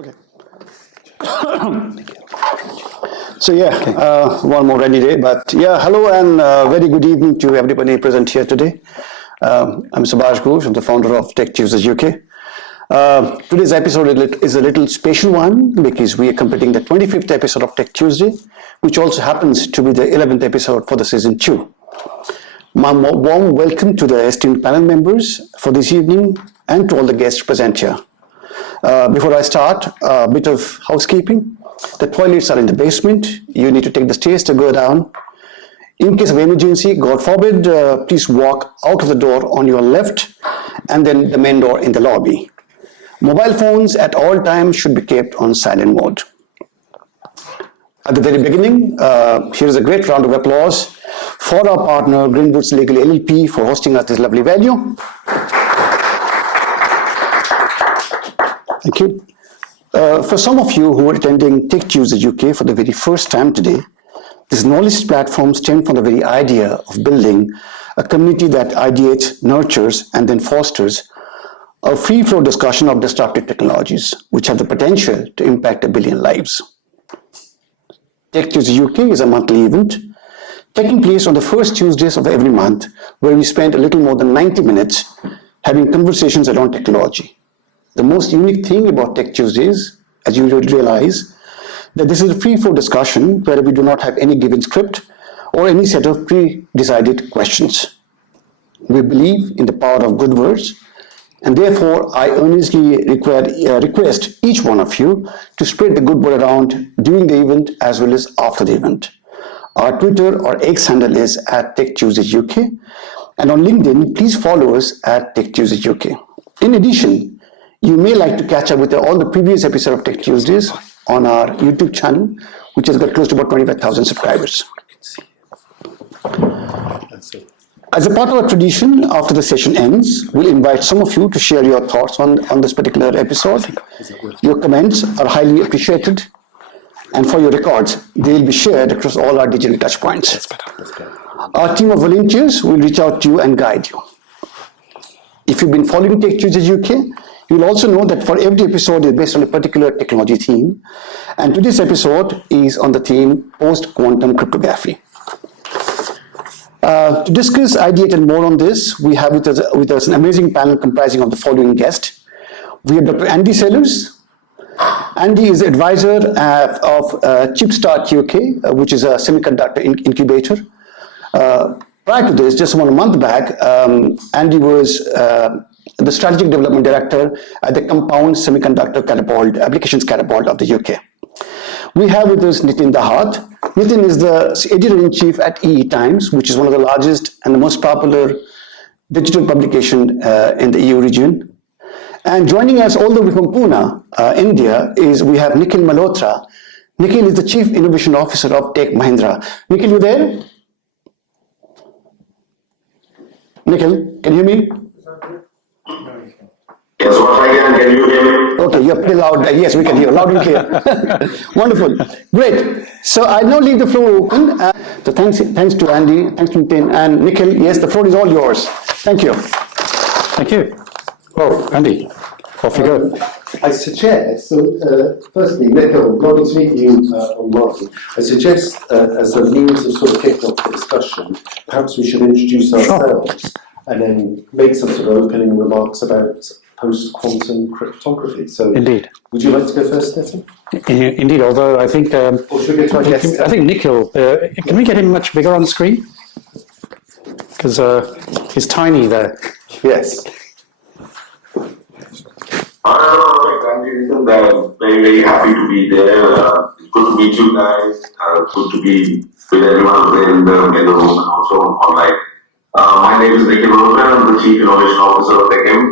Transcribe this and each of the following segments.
Okay. So one more rainy day, but hello and very good evening to everybody present here today. I'm Subhash Ghosh, I'm the founder of TechTuesdaysUK. Today's episode is a little special one because we are completing the 25th episode of Tech Tuesday, which also happens to be the 11th episode for the season 2. My warm welcome to the esteemed panel members for this evening and to all the guests present here. Before I start, a bit of housekeeping. The toilets are in the basement. You need to take the stairs to go down. In case of emergency, God forbid, please walk out of the door on your left and then the main door in the lobby. Mobile phones at all times should be kept on silent mode. At the very beginning, here's a great round of applause for our partner, Greenwoods Legal LLP, for hosting us this lovely venue. Thank you. For some of you who are attending Tech Tuesdays UK for the very first time today, this knowledge platform stems from the very idea of building a community that ideates, nurtures, and then fosters a free-flow discussion of disruptive technologies, which have the potential to impact 1 billion lives. Tech Tuesdays UK is a monthly event taking place on the first Tuesdays of every month, where we spend a little more than 90 minutes having conversations around technology. The most unique thing about Tech Tuesdays, as you realize, that this is a free-flow discussion where we do not have any given script or any set of pre-decided questions. We believe in the power of good words, and therefore I earnestly request each one of you to spread the good word around during the event as well as after the event. Our Twitter or X handle is @TechTuesdaysUK, and on LinkedIn, please follow us @TechTuesdaysUK. In addition, you may like to catch up with all the previous episodes of Tech Tuesdays on our YouTube channel, which has got close to about 25,000 subscribers. As a part of our tradition, after the session ends, we'll invite some of you to share your thoughts on this particular episode. Your comments are highly appreciated, and for your records, they'll be shared across all our digital touchpoints. Our team of volunteers will reach out to you and guide you. If you've been following Tech Tuesdays UK, you'll also know that for every episode is based on a particular technology theme, and today's episode is on the theme post-quantum cryptography. To discuss, ideate, and more on this, we have with us an amazing panel comprising of the following guests. We have Dr. Andy Sellers. Andy is the advisor of Chipstart UK, which is a semiconductor incubator. Prior to this, just 1 month back, Andy was the Strategic Development Director at the Compound Semiconductor Catapult, Applications Catapult of the UK. We have with us Nitin Dahat. Nitin is the Editor-in-Chief at EE Times, which is one of the largest and the most popular digital publication in the EU region. And joining us all the way from Pune, India, we have Nikhil Malhotra. Nikhil is the Chief Innovation Officer of Tech Mahindra. Nikhil, you there? Nikhil, can you hear me? Yes, once again, can you hear me? Okay, you're pretty loud. Yes, we can hear loud and clear. Wonderful. Great. So I now leave the floor open. So thanks to Andy, thanks to Nitin, and Nikhil. Yes, the floor is all yours. Thank you. Thank you. Oh, Andy, off you go. I suggest, firstly, Nikhil, lovely to meet you online. I suggest, as a means of sort of kicking off the discussion, perhaps we should introduce ourselves and then make some sort of opening remarks about post-quantum cryptography. So, indeed. Would you like to go first, Nitin? Indeed, although I think... or should we go to our guest? I think Nikhil, can we get him much bigger on the screen? Because he's tiny there. Yes. I'm very, very happy to be there. It's good to meet you guys. Good to be with everyone in the room and also online. My name is Nikhil Malhotra. I'm the Chief Innovation Officer of TechM.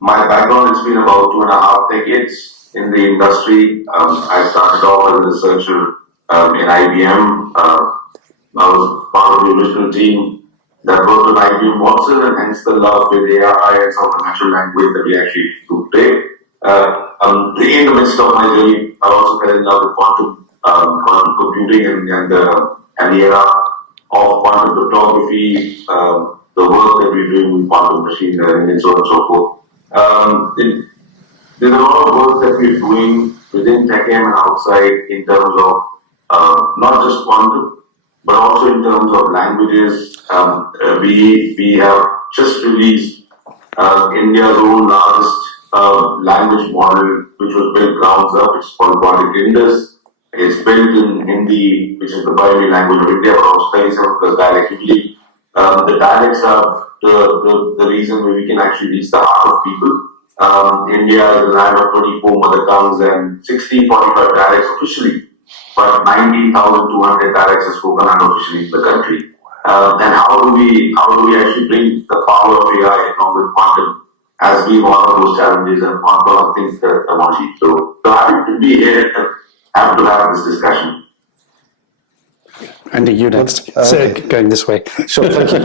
My background has been about 2.5 decades in the industry. I started off as a researcher in IBM. I was part of the original team that worked on IBM Watson, and hence the love with AI and some of the natural language that we actually do today. In the midst of my journey, I also fell in love with quantum computing and the era of quantum cryptography, the work that we're doing with quantum machine learning and so on and so forth. there's a lot of work that we're doing within TechM and outside in terms of not just quantum, but also in terms of languages. We have just released India's own largest language model, which was built grounds up. It's called Project Indus. It's built in Hindi, which is the primary language of India, but also 37 plus dialects. Usually, the dialects are the reason where we can actually reach the heart of people. India is a land of 24 mother tongues and 45 dialects officially, but 19,200 dialects are spoken unofficially in the country. And how do we actually bring the power of AI along with quantum as being one of those challenges and one of the things that I want to see. So happy to be here and happy to have this discussion. Andy, you next. Going this way. Sure, thank you.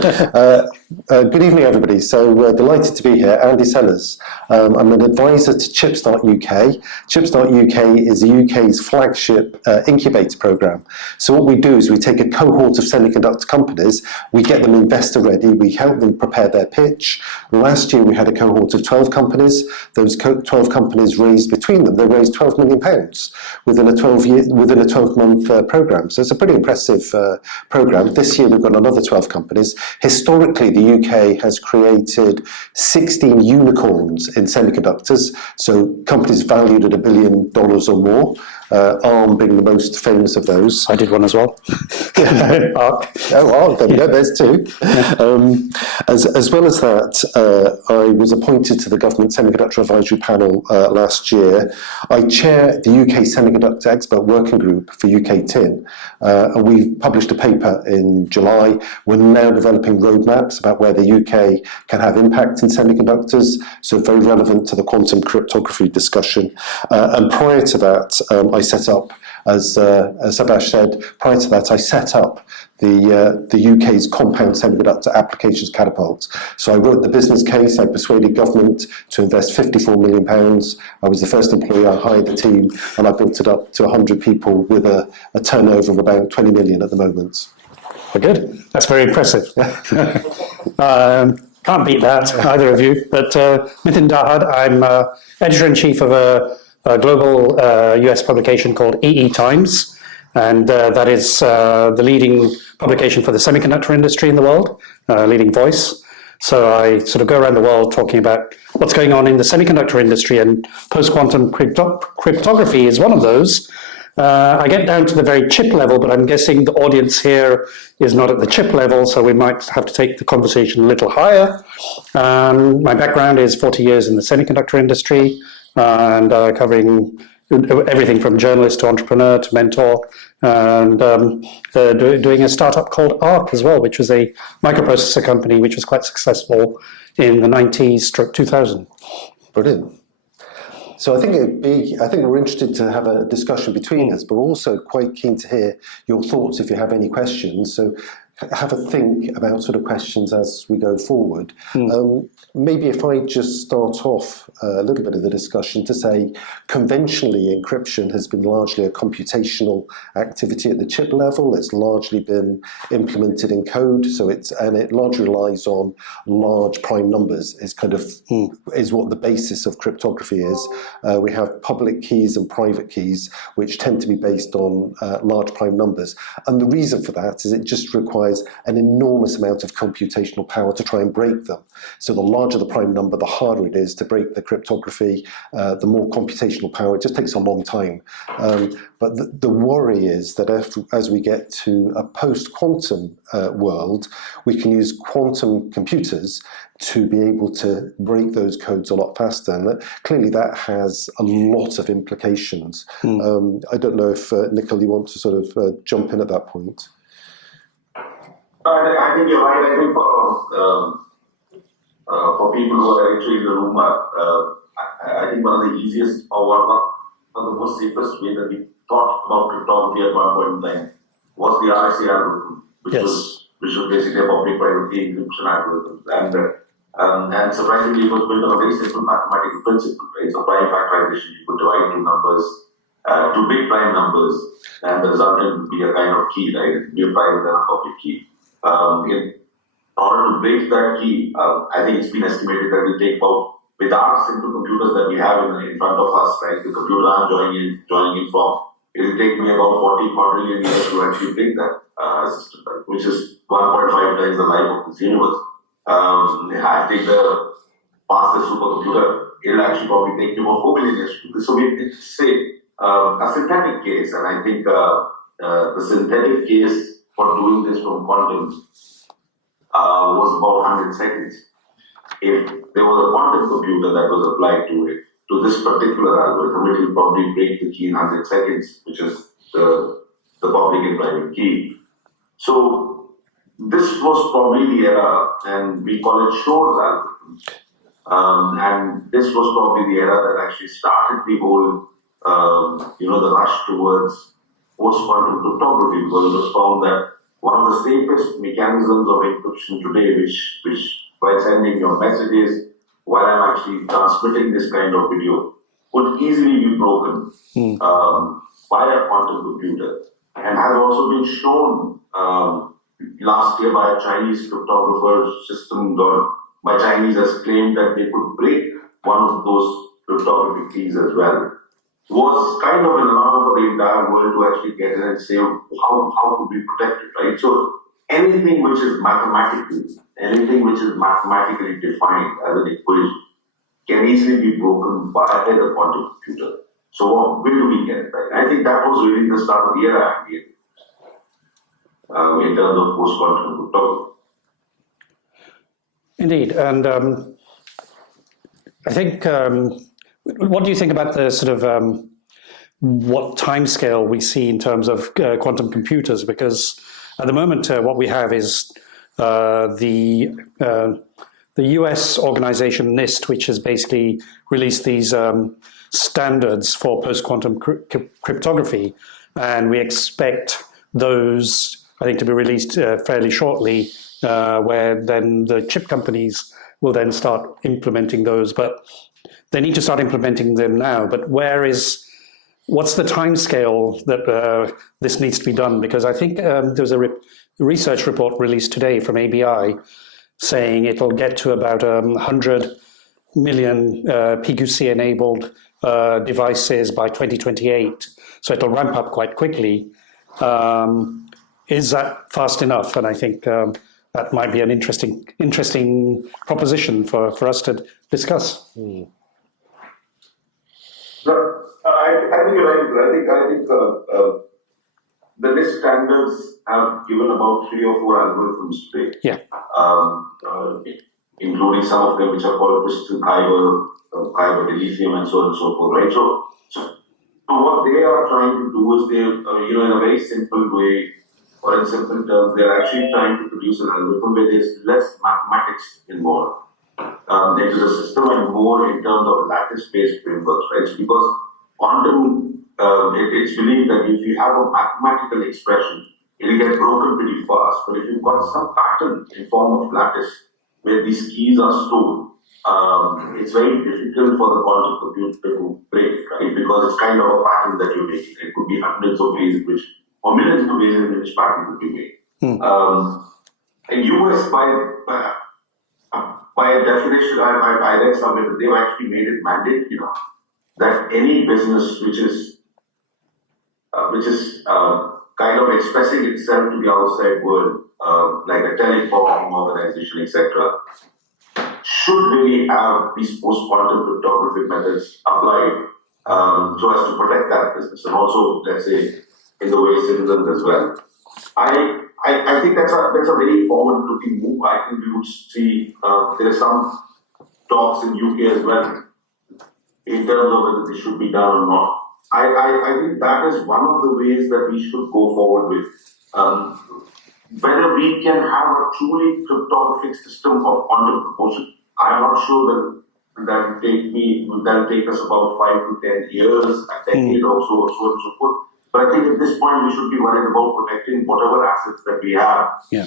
Good evening, everybody. So delighted to be here. Andy Sellers. I'm an advisor to Chipstart UK. Chipstart UK is the UK's flagship incubator program. So what we do is we take a cohort of semiconductor companies, we get them investor ready, we help them prepare their pitch. Last year we had a cohort of 12 companies. Those 12 companies raised between them, they raised £12 million within a 12-month program. So it's a pretty impressive program. This year we've got another 12 companies. Historically, the UK has created 16 unicorns in semiconductors, so companies valued at $1 billion or more. ARM being the most famous of those. I did one as well. ARC. Oh, there we go, there's two. As well as that, I was appointed to the Government Semiconductor Advisory Panel last year. I chair the UK Semiconductor Expert Working Group for UKTIN, and we published a paper in July. We're now developing roadmaps about where the UK can have impact in semiconductors, so very relevant to the quantum cryptography discussion. And prior to that, I set up, as Sabash said, prior to that I set up the UK's compound semiconductor applications Catapult. So I wrote the business case, I persuaded government to invest £54 million. I was the first employee, I hired the team, and I built it up to 100 people with a turnover of about 20 million at the moment. Very good. That's very impressive. Can't beat that, either of you. But Nitin Dahad, I'm editor-in-chief of a global US publication called EE Times, and that is the leading publication for the semiconductor industry in the world, leading voice. So I sort of go around the world talking about what's going on in the semiconductor industry, and post-quantum cryptography is one of those. I get down to the very chip level, but I'm guessing the audience here is not at the chip level, so we might have to take the conversation a little higher. My background is 40 years in the semiconductor industry, and covering everything from journalist to entrepreneur to mentor, and doing a startup called ARC as well, which was a microprocessor company which was quite successful in the 90s/2000. Brilliant. So I think we're interested to have a discussion between us, but also quite keen to hear your thoughts if you have any questions. So have a think about sort of questions as we go forward. Maybe if I just start off a little bit of the discussion to say, conventionally encryption has been largely a computational activity at the chip level. It's largely been implemented in code, and it largely relies on large prime numbers. Is what the basis of cryptography is. We have public keys and private keys, which tend to be based on large prime numbers, and the reason for that is it just requires an enormous amount of computational power to try and break them. So the larger the prime number, the harder it is to break the cryptography, the more computational power. It just takes a long time. But the worry is that as we get to a post-quantum world, we can use quantum computers to be able to break those codes a lot faster. And clearly that has a lot of implications. I don't know if, Nikhil, you want to sort of jump in at that point? I think you're right. I think for people who are actually in the room, I think one of the easiest or one of the most safest way that we thought about cryptography at one point in time was the RSA algorithm, which was basically a public-private key encryption algorithm. And surprisingly, it was built on a very simple mathematical principle, right? So prime factorization, you could divide two big prime numbers, and the resultant would be a kind of key, right? It would be a prime and a public key. In order to break that key, I think it's been estimated that it will take about with our simple computers that we have in front of us, right? The computer I'm joining in from, it'll take me about 40 quadrillion years to actually build that system, right? Which is 1.5 times the life of this universe. I think the fastest supercomputer, it'll actually probably take you about 4 million years to do this. So it's a synthetic case, and I think the synthetic case for doing this from quantum was about 100 seconds. If there was a quantum computer that was applied to it, to this particular algorithm, it will probably break the key in 100 seconds, which is the public and private key. So this was probably the era, and we call it Shor's algorithm. And this was probably the era that actually started the whole, the rush towards post-quantum cryptography, because it was found that one of the safest mechanisms of encryption today, which by sending your messages while I'm actually transmitting this kind of video, could easily be broken by a quantum computer, and has also been shown last year by a Chinese cryptographer system, or by Chinese has claimed that they could break one of those cryptography keys as well. Was kind of an alarm for the entire world to actually get in and say, how could we protect it, right? So anything which is mathematically defined as an equation can easily be broken by the quantum computer. So where do we get it, right? I think that was really the start of the era in terms of post-quantum cryptography. Indeed, and I think, what do you think about the sort of what timescale we see in terms of quantum computers? Because at the moment, what we have is the US organization NIST, which has basically released these standards for post-quantum cryptography, and we expect those, I think, to be released fairly shortly, where then the chip companies will then start implementing those, but they need to start implementing them now. But what's the time scale that this needs to be done? Because I think there was a research report released today from ABI saying it'll get to about 100 million PQC-enabled devices by 2028. So it'll ramp up quite quickly. Is that fast enough? And I think that might be an interesting proposition for us to discuss. I think you're right. I think the NIST standards have given about 3 or 4 algorithms today. Yeah. Including some of them which are called crystal kyber dilithium, and so on and so forth, right? So what they are trying to do is in a very simple way, or in simple terms, they're actually trying to produce an algorithm where there's less mathematics involved into the system and more in terms of lattice-based frameworks, right? So because quantum, it's believed that if you have a mathematical expression, it'll get broken pretty fast. But if you've got some pattern in form of lattice where these keys are stored, it's very difficult for the quantum computer to break, right? Because it's kind of a pattern that you're making. It could be hundreds of ways in which, or millions of ways in which pattern could be made. And US, by a definition, I read somewhere that they've actually made it mandatory that any business which is kind of expressing itself to the outside world, like a telecom organization, etc., should really have these post-quantum cryptographic methods applied so as to protect that business, and also, let's say, in the way citizens as well. I think that's a very forward-looking move. I think we would see there are some talks in UK as well in terms of whether this should be done or not. I think that is one of the ways that we should go forward with. Whether we can have a truly cryptographic system of quantum proportion, I'm not sure that will take us about 5 to 10 years, a decade or so and so forth. But I think at this point we should be worried about protecting whatever assets that we have. Yeah.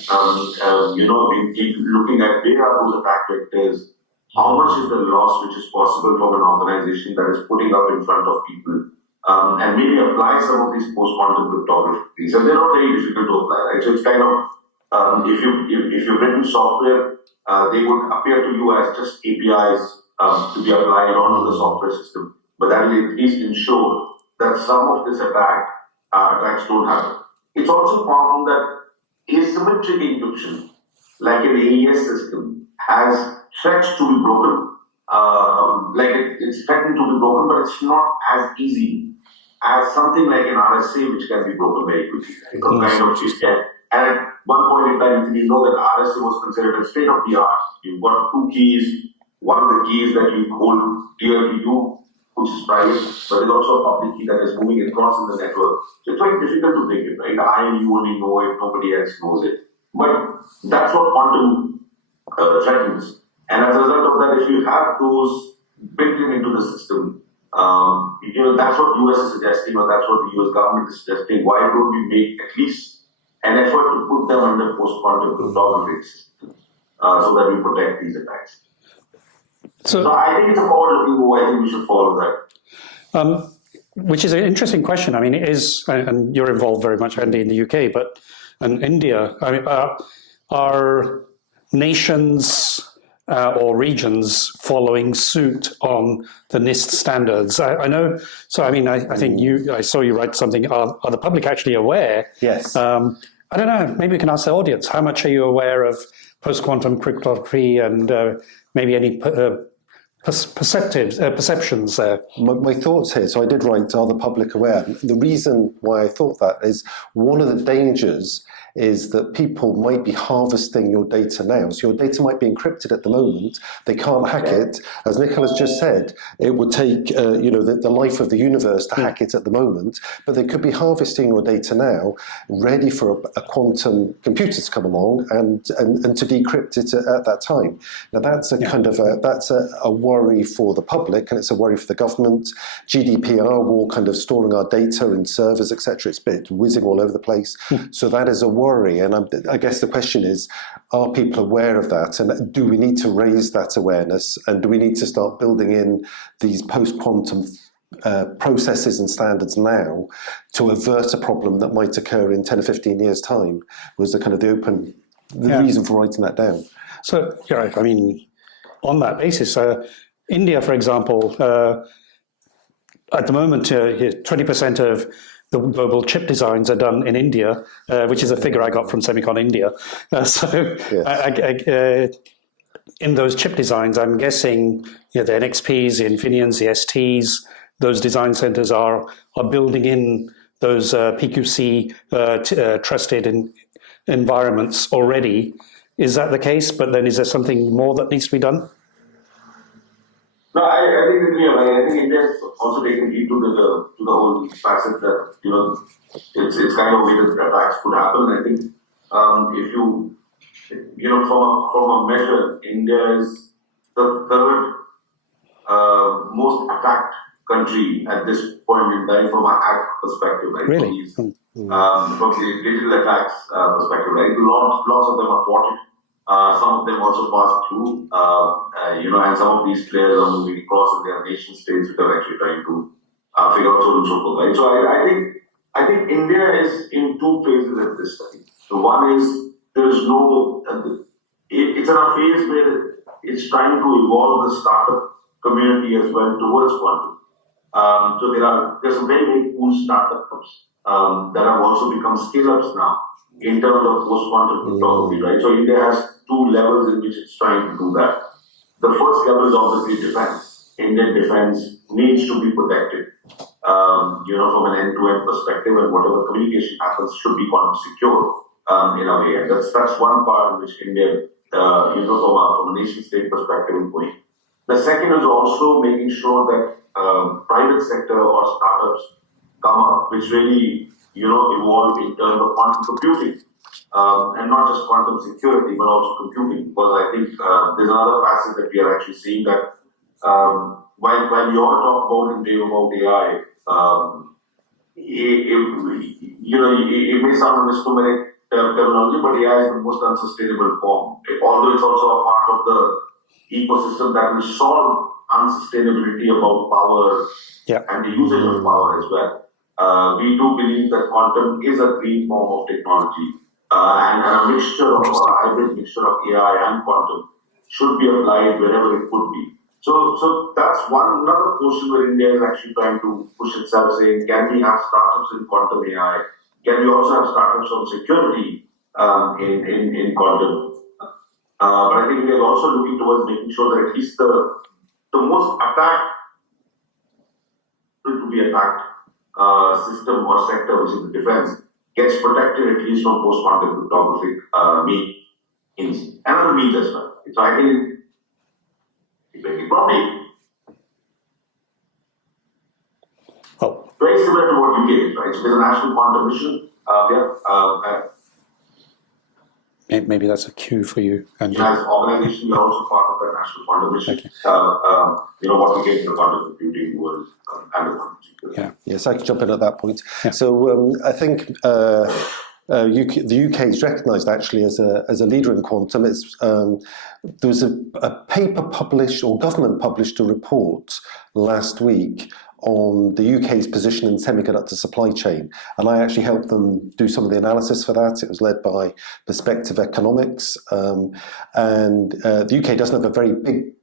We keep looking at where are those attack vectors, how much is the loss which is possible from an organization that is putting up in front of people, and maybe apply some of these post-quantum cryptographies. And they're not very difficult to apply, right? So it's kind of, if you've written software, they would appear to you as just APIs to be applied onto the software system, but that will at least ensure that some of this attacks don't happen. It's also found that asymmetric encryption, like an AES system, has threats to be broken. It's threatened to be broken, but it's not as easy as something like an RSA, which can be broken very quickly. And at one point in time, you know that RSA was considered a state of the art. You've got two keys. One of the keys that you hold dear to you, which is private, but there's also a public key that is moving across in the network. So it's very difficult to break it, right? I and you only know it, nobody else knows it. But that's what quantum threatens. And as a result of that, if you have those built into the system, that's what US is suggesting, or that's what the US government is suggesting. Why don't we make at least an effort to put them under post-quantum cryptography system so that we protect these attacks? So I think it's a forward-looking move. I think we should follow that. Which is an interesting question. I mean, it is, and you're involved very much, Andy, in the UK, but in India, I mean, are nations or regions following suit on the NIST standards? I know. So, I mean, I think I saw you write something. Are the public actually aware? Yes. I don't know. Maybe we can ask the audience. How much are you aware of post-quantum cryptography and maybe any perceptions there? My thoughts here, so I did write, are the public aware? The reason why I thought that is one of the dangers is that people might be harvesting your data now. So your data might be encrypted at the moment. They can't hack it. As Nicholas just said, it would take the life of the universe to hack it at the moment, but they could be harvesting your data now, ready for a quantum computer to come along and to decrypt it at that time. Now that's a worry for the public, and it's a worry for the government. GDPR, we're all kind of storing our data in servers, etc. It's whizzing all over the place. So that is a worry. And I guess the question is, are people aware of that? And do we need to raise that awareness? And do we need to start building in these post-quantum processes and standards now to avert a problem that might occur in 10 or 15 years' time? Was the kind of the reason for writing that down. So, you're right. I mean, on that basis, India, for example, at the moment, 20% of the global chip designs are done in India, which is a figure I got from Semicon India. In those chip designs, I'm guessing the NXPs, the Infineons, the STs, those design centers are building in those PQC trusted environments already. Is that the case? But then is there something more that needs to be done? No, I think you're right. I think India is also taking heed to the whole facet that it's kind of way that attacks could happen. I think if you from a measure, India is the third most attacked country at this point in time from an hack perspective, right? Really? From the digital attacks perspective, right? Lots of them are thwarted. Some of them also pass through, and some of these players are moving across in their nation states which are actually trying to figure out solutions for them, right? So I think India is in two phases at this time. So one is it's in a phase where it's trying to evolve the startup community as well towards quantum. So there's some very, very cool startups that have also become scale-ups now in terms of post-quantum cryptography, right? So India has two levels in which it's trying to do that. The first level is obviously defense. Indian defense needs to be protected, from an end-to-end perspective, and whatever communication happens should be quantum secure in a way. And that's one part in which India, from a nation-state perspective is going. The second is also making sure that private sector or startups come up, which really, evolve in terms of quantum computing. And not just quantum security, but also computing. Because I think there's another facet that we are actually seeing that while we all talk about and rave about AI, it may sound a misnomer terminology, but AI is the most unsustainable form. Although it's also a part of the ecosystem that will solve unsustainability about power and the usage of power as well. We do believe that quantum is a green form of technology, and a mixture of a hybrid mixture of AI and quantum should be applied wherever it could be. So that's another portion where India is actually trying to push itself, saying, can we have startups in quantum AI? Can we also have startups on security in quantum? But I think we are also looking towards making sure that at least the most attacked system or sector, which is the defense, gets protected at least from post-quantum cryptographic means and other means as well. So I think probably very similar to what UK is, right? So there's a national quantum mission there. Maybe that's a cue for you. And as an organization, we are also part of that national quantum mission. Okay. What we get in the quantum computing world and the quantum security. Yeah. Yes, I can jump in at that point. Yeah. So I think the UK is recognised actually as a leader in quantum. There was a paper published, or government published a report last week on the UK's position in semiconductor supply chain. And I actually helped them do some of the analysis for that. It was led by Perspective Economics. And the UK doesn't have a very big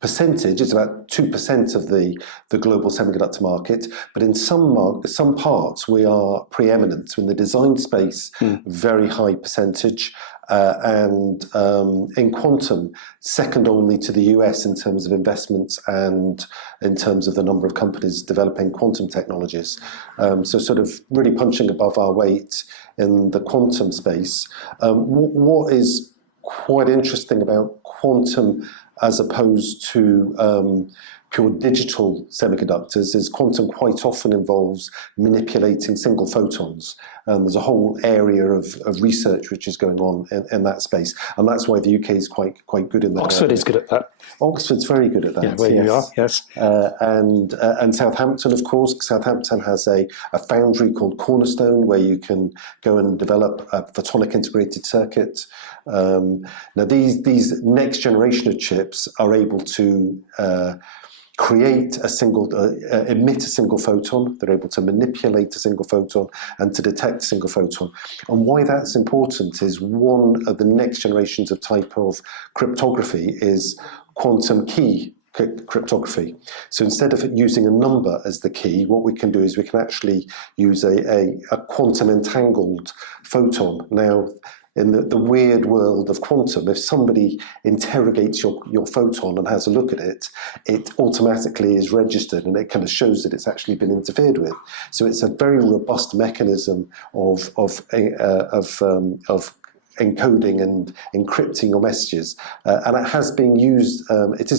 percentage. It's about 2% of the global semiconductor market. But in some parts, we are preeminent. So in the design space, very high percentage. And in quantum, second only to the US in terms of investments and in terms of the number of companies developing quantum technologies. So sort of really punching above our weight in the quantum space. What is quite interesting about quantum as opposed to pure digital semiconductors is quantum quite often involves manipulating single photons. There's a whole area of research which is going on in that space, and that's why the UK is quite good in that. Oxford is good at that. Oxford's very good at that. Yeah, where you are, yes. And Southampton, of course. Southampton has a foundry called Cornerstone where you can go and develop a photonic integrated circuit. Now these next generation of chips are able to create emit a single photon. They're able to manipulate a single photon and to detect a single photon. And why that's important is one of the next generations of type of cryptography is quantum key cryptography. So instead of using a number as the key, what we can do is we can actually use a quantum entangled photon. Now, in the weird world of quantum, if somebody interrogates your photon and has a look at it, it automatically is registered and it kind of shows that it's actually been interfered with. So it's a very robust mechanism of encoding and encrypting your messages, and it is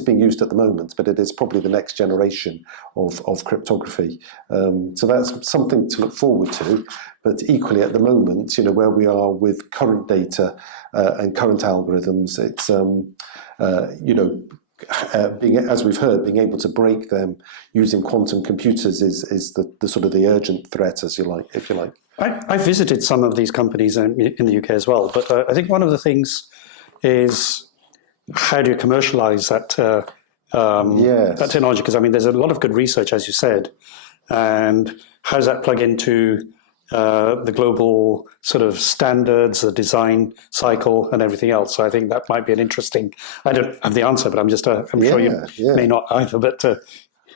being used at the moment, but it is probably the next generation of cryptography. So that's something to look forward to. But equally, at the moment, where we are with current data and current algorithms, it's as we've heard, being able to break them using quantum computers is the sort of the urgent threat, if you like. I visited some of these companies in the UK as well, but I think one of the things is how do you commercialize that that technology? Because there's a lot of good research, as you said, and how does that plug into the global sort of standards, the design cycle, and everything else? So I think that might be an interesting. I don't have the answer, but I'm sure you may not either. But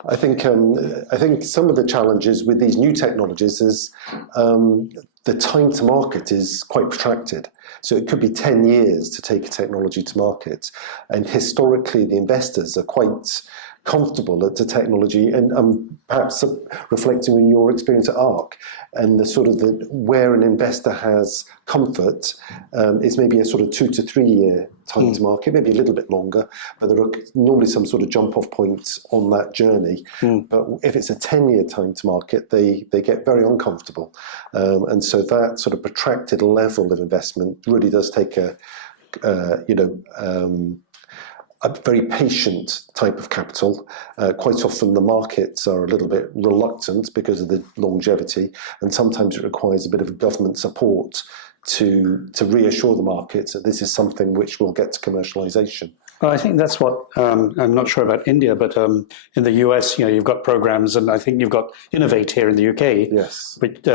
I think some of the challenges with these new technologies is the time to market is quite protracted. So it could be 10 years to take a technology to market, and historically the investors are quite comfortable at the technology, and perhaps reflecting on your experience at ARC, and the sort of where an investor has comfort is maybe a sort of 2 to 3 year time to market, maybe a little bit longer, but there are normally some sort of jump off points on that journey. But if it's a 10-year time to market, they get very uncomfortable, and so that sort of protracted level of investment really does take a very patient type of capital. Quite often the markets are a little bit reluctant because of the longevity, and sometimes it requires a bit of government support to reassure the markets that this is something which will get to commercialization. Well, I think that's what, I'm not sure about India, but in the US, you've got programs, and I think you've got Innovate here in the UK. Yes. But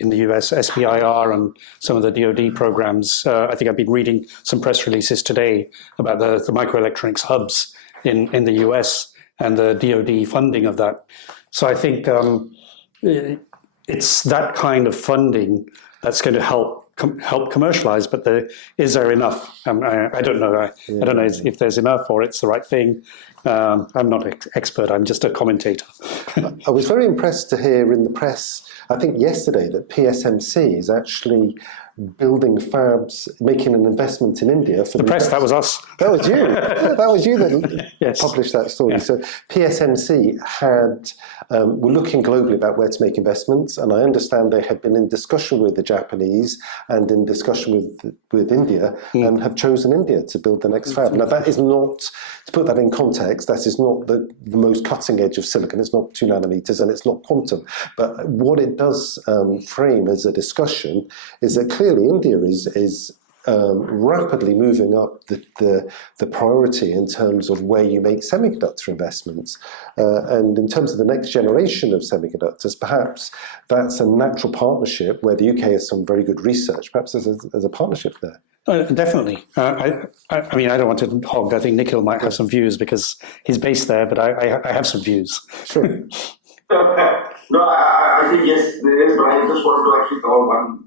in the US, SBIR and some of the DoD programs. I think I've been reading some press releases today about the microelectronics hubs in the US and the DoD funding of that. So I think it's that kind of funding that's going to help commercialize. But is there enough? I don't know. I don't know if there's enough or it's the right thing. I'm not an expert. I'm just a commentator. I was very impressed to hear in the press, I think yesterday, that PSMC is actually building fabs, making an investment in India. For the press, that was us. That was you. Yeah, that was you that Yes. published that story. Yeah. So PSMC were looking globally about where to make investments, and I understand they had been in discussion with the Japanese and in discussion with India, and have chosen India to build the next fab. Now, that is not, to put that in context, that is not the most cutting edge of silicon. It's not 2 nanometers and it's not quantum. But what it does frame as a discussion is that clearly India is rapidly moving up the priority in terms of where you make semiconductor investments. And in terms of the next generation of semiconductors, perhaps that's a natural partnership where the UK has some very good research. Perhaps there's a partnership there. Definitely. I mean, I don't want to hog. I think Nikhil might have some views because he's based there, but I have some views. Sure. No, I think yes, there is, but I just wanted to actually cover one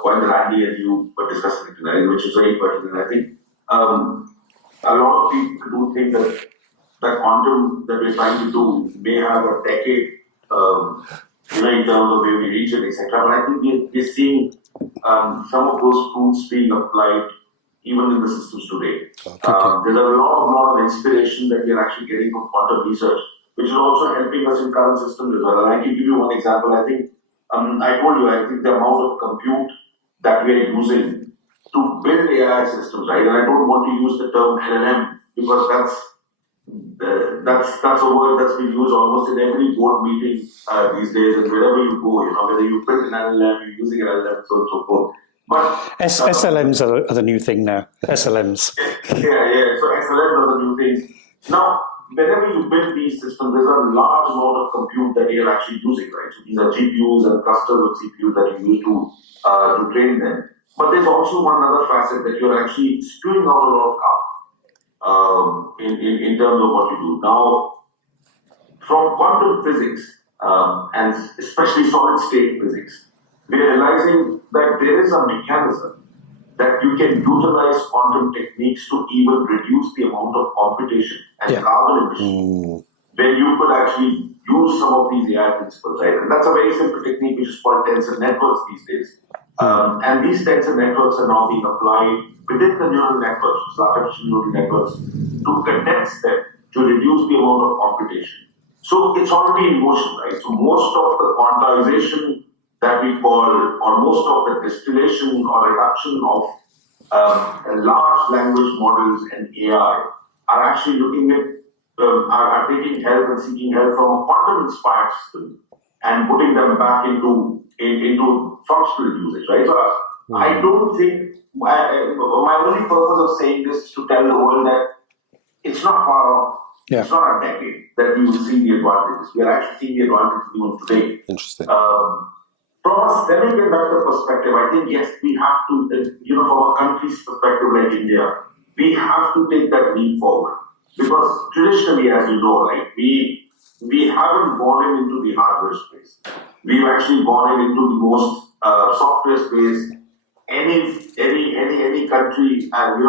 point that Andy and you were discussing tonight, which is very pertinent. I think a lot of people do think that the quantum that we're trying to do may have a decade, in terms of where we reach it, etc. But I think we're seeing some of those fruits being applied even in the systems today. There's a lot of inspiration that we're actually getting from quantum research, which is also helping us in current systems as well. And I can give you one example. I think, I told you, I think the amount of compute that we are using to build AI systems, right? And I don't want to use the term LLM because that's a word that's been used almost in every board meeting these days, and wherever you go, whether you build an LLM, you're using an LLM, so on and so forth. But SLMs are the new thing now. SLMs. Yeah. So SLMs are the new things. Now, whenever you build these systems, there's a large amount of compute that you're actually using, right? So these are GPUs and clusters of CPUs that you use to train them. But there's also one other facet that you're actually spewing out a lot of carbon in terms of what you do. Now, from quantum physics, and especially solid state physics, we're realizing that there is a mechanism that you can utilize quantum techniques to even reduce the amount of computation and carbon emission, where you could actually use some of these AI principles, right? And that's a very simple technique which is called tensor networks these days. And these tensor networks are now being applied within the neural networks, which is artificial neural networks, to condense them to reduce the amount of computation. So it's already in motion, right? So most of the quantization that we call, or most of the distillation or reduction of large language models and AI are actually looking at, are taking help and seeking help from a quantum-inspired system and putting them back into functional usage, right? So I don't think, my only purpose of saying this is to tell the world that it's not far off. Yeah. It's not a decade that we will see the advantages. We are actually seeing the advantages even today. Interesting. From a semiconductor perspective, I think, yes, we have to, from a country's perspective like India, we have to take that leap forward. Because traditionally, as you know, right, we haven't gone into the hardware space. We've actually gone into the most software space. Any country, and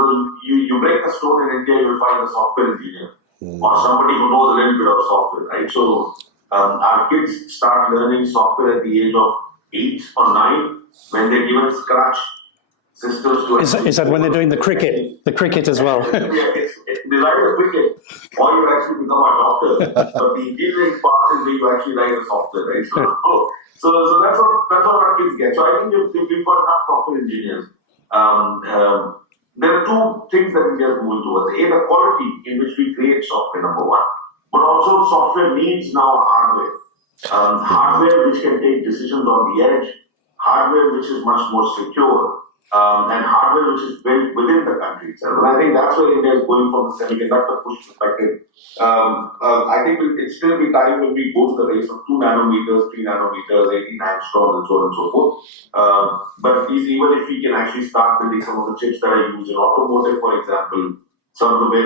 you break a stone in India, you'll find a software engineer or somebody who knows a little bit of software, right? So our kids start learning software at the age of 8 or 9 when they're given Scratch systems to. Is that when they're doing the cricket? The cricket as well. Yeah, it's design the cricket, or you actually become a doctor. But the engineering part is where you actually write the software, right? So that's what our kids get. So I think we've got enough software engineers. There are two things that we are moving towards. A, the quality in which we create software, number one. But also software needs now hardware. Hardware which can take decisions on the edge, hardware which is much more secure, and hardware which is built within the country itself. And I think that's where India is going from the semiconductor push perspective. I think it'll still be time when we go to the race of 2 nanometers, 3 nanometers, 18 angstroms, and so on and so forth. But even if we can actually start building some of the chips that are used in automotive, for example, some of the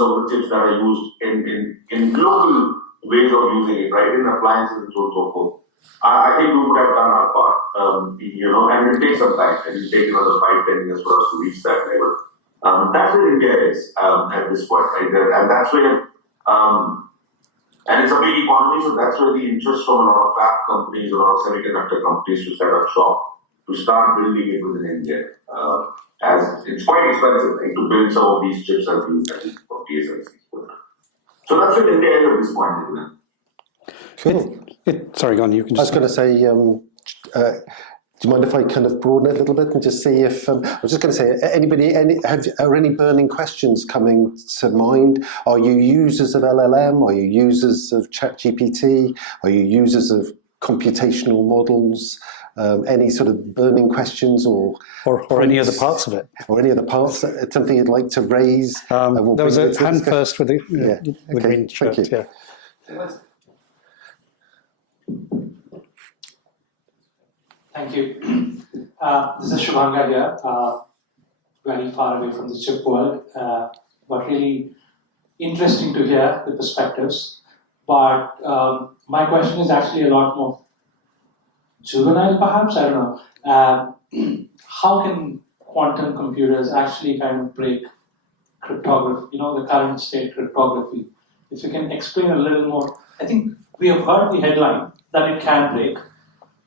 some of the chips that are used in local ways of using it, right, in appliances and so on and so forth. I think we would have done our part, and it takes some time. It will take another 5-10 years for us to reach that level. That's where India is at this point, right? And that's where, and it's a big economy, so that's where the interest from a lot of fab companies, a lot of semiconductor companies to set up shop, to start building it within India. As it's quite expensive, right, to build some of these chips as you for TSMC. So that's where India is at this point, isn't it? Sorry, go on. You can. I was going to say, do you mind if I kind of broaden it a little bit and just see if I was just going to say, are any burning questions coming to mind? Are you users of LLM? Are you users of ChatGPT? Are you users of computational models? Any sort of burning questions or any other parts of it? Or any other parts, something you'd like to raise? There was a hand first with the green shirt. Thank you. Yeah. Thank you. This is Shubhanga here, very far away from the chip world, but really interesting to hear the perspectives. But my question is actually a lot more juvenile, perhaps, I don't know. How can quantum computers actually kind of break cryptography, the current state cryptography? If you can explain a little more. I think we have heard the headline that it can break,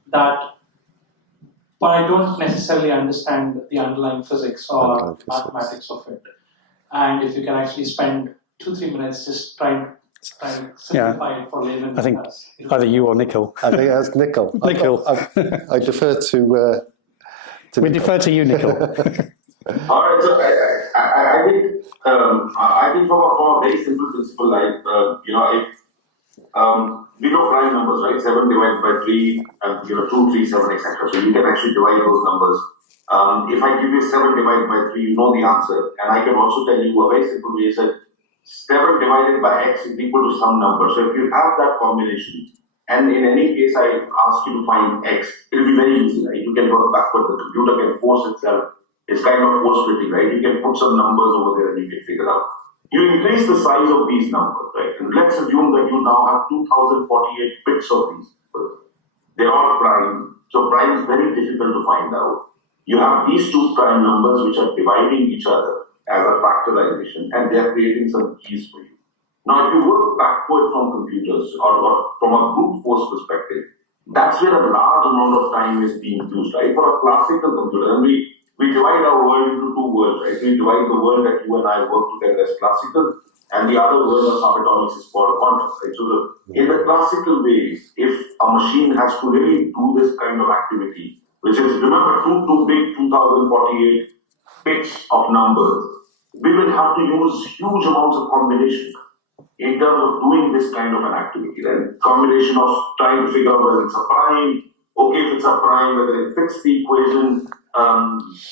but I don't necessarily understand the underlying physics or mathematics of it. And if you can actually spend 2-3 minutes just trying to simplify it for laymen. I think either you or Nikhil. I think that's Nikhil. Nikhil. I defer to we defer to you, Nikhil. All right, so I think from a very simple principle, like, if we know prime numbers, right? 7 divided by 3, 2, 3, 7, etc. So you can actually divide those numbers. If I give you 7 divided by 3, you know the answer. And I can also tell you a very simple way, that 7 divided by x is equal to some number. So if you have that combination, and in any case I ask you to find x, it will be very easy, right? You can work backward. The computer can force itself. It's kind of force fitting, right? You can put some numbers over there and you can figure out. You increase the size of these numbers, right? And let's assume that you now have 2048 bits of these numbers. They're all prime. So prime is very difficult to find out. You have these two prime numbers which are dividing each other as a factorization, and they're creating some keys for you. Now, if you work backward from computers or from a brute force perspective, that's where a large amount of time is being used, right? For a classical computer, and we divide our world into two worlds, right? We divide the world that you and I work together as classical, and the other world of subatomics is called quantum, right? So in the classical way, if a machine has to really do this kind of activity, which is, remember, too big 2048 bits of numbers, we will have to use huge amounts of combination in terms of doing this kind of an activity, right? Combination of trying to figure out whether it's a prime, okay, if it's a prime, whether it fits the equation,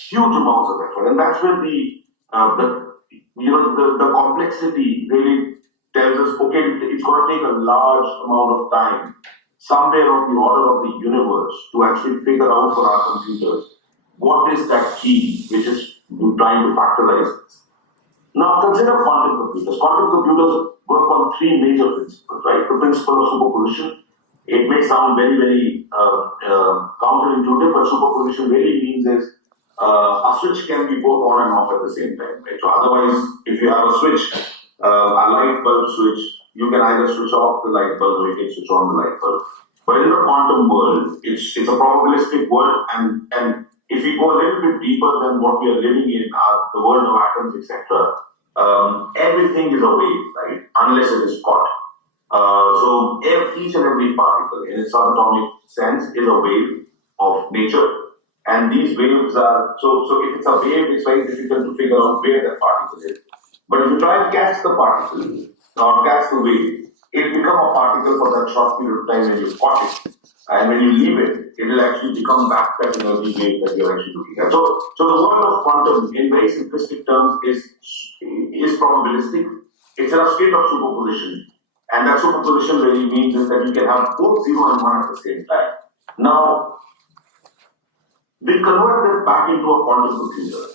huge amounts of effort, and that's where the complexity really tells us, okay, it's going to take a large amount of time, somewhere of the order of the universe, to actually figure out for our computers what is that key which is trying to factorize this. Now consider quantum computers. Quantum computers work on 3 major principles, right? The principle of superposition. It may sound very, very counterintuitive, but superposition really means is a switch can be both on and off at the same time, right? So otherwise, if you have a switch, a light bulb switch, you can either switch off the light bulb or you can switch on the light bulb. But in the quantum world, it's a probabilistic world, and if we go a little bit deeper than what we are living in, the world of atoms, etc., everything is a wave, right? Unless it is caught. So each and every particle in its subatomic sense is a wave of nature, and these waves are, so if it's a wave, it's very difficult to figure out where that particle is. But if you try and catch the particle, or catch the wave, it will become a particle for that short period of time when you caught it. And when you leave it, it will actually become back that energy wave that you're actually looking at. So the world of quantum, in very simplistic terms, is probabilistic. It's in a state of superposition. And that superposition really means is that you can have both 0 and 1 at the same time. Now, we convert that back into a quantum computer.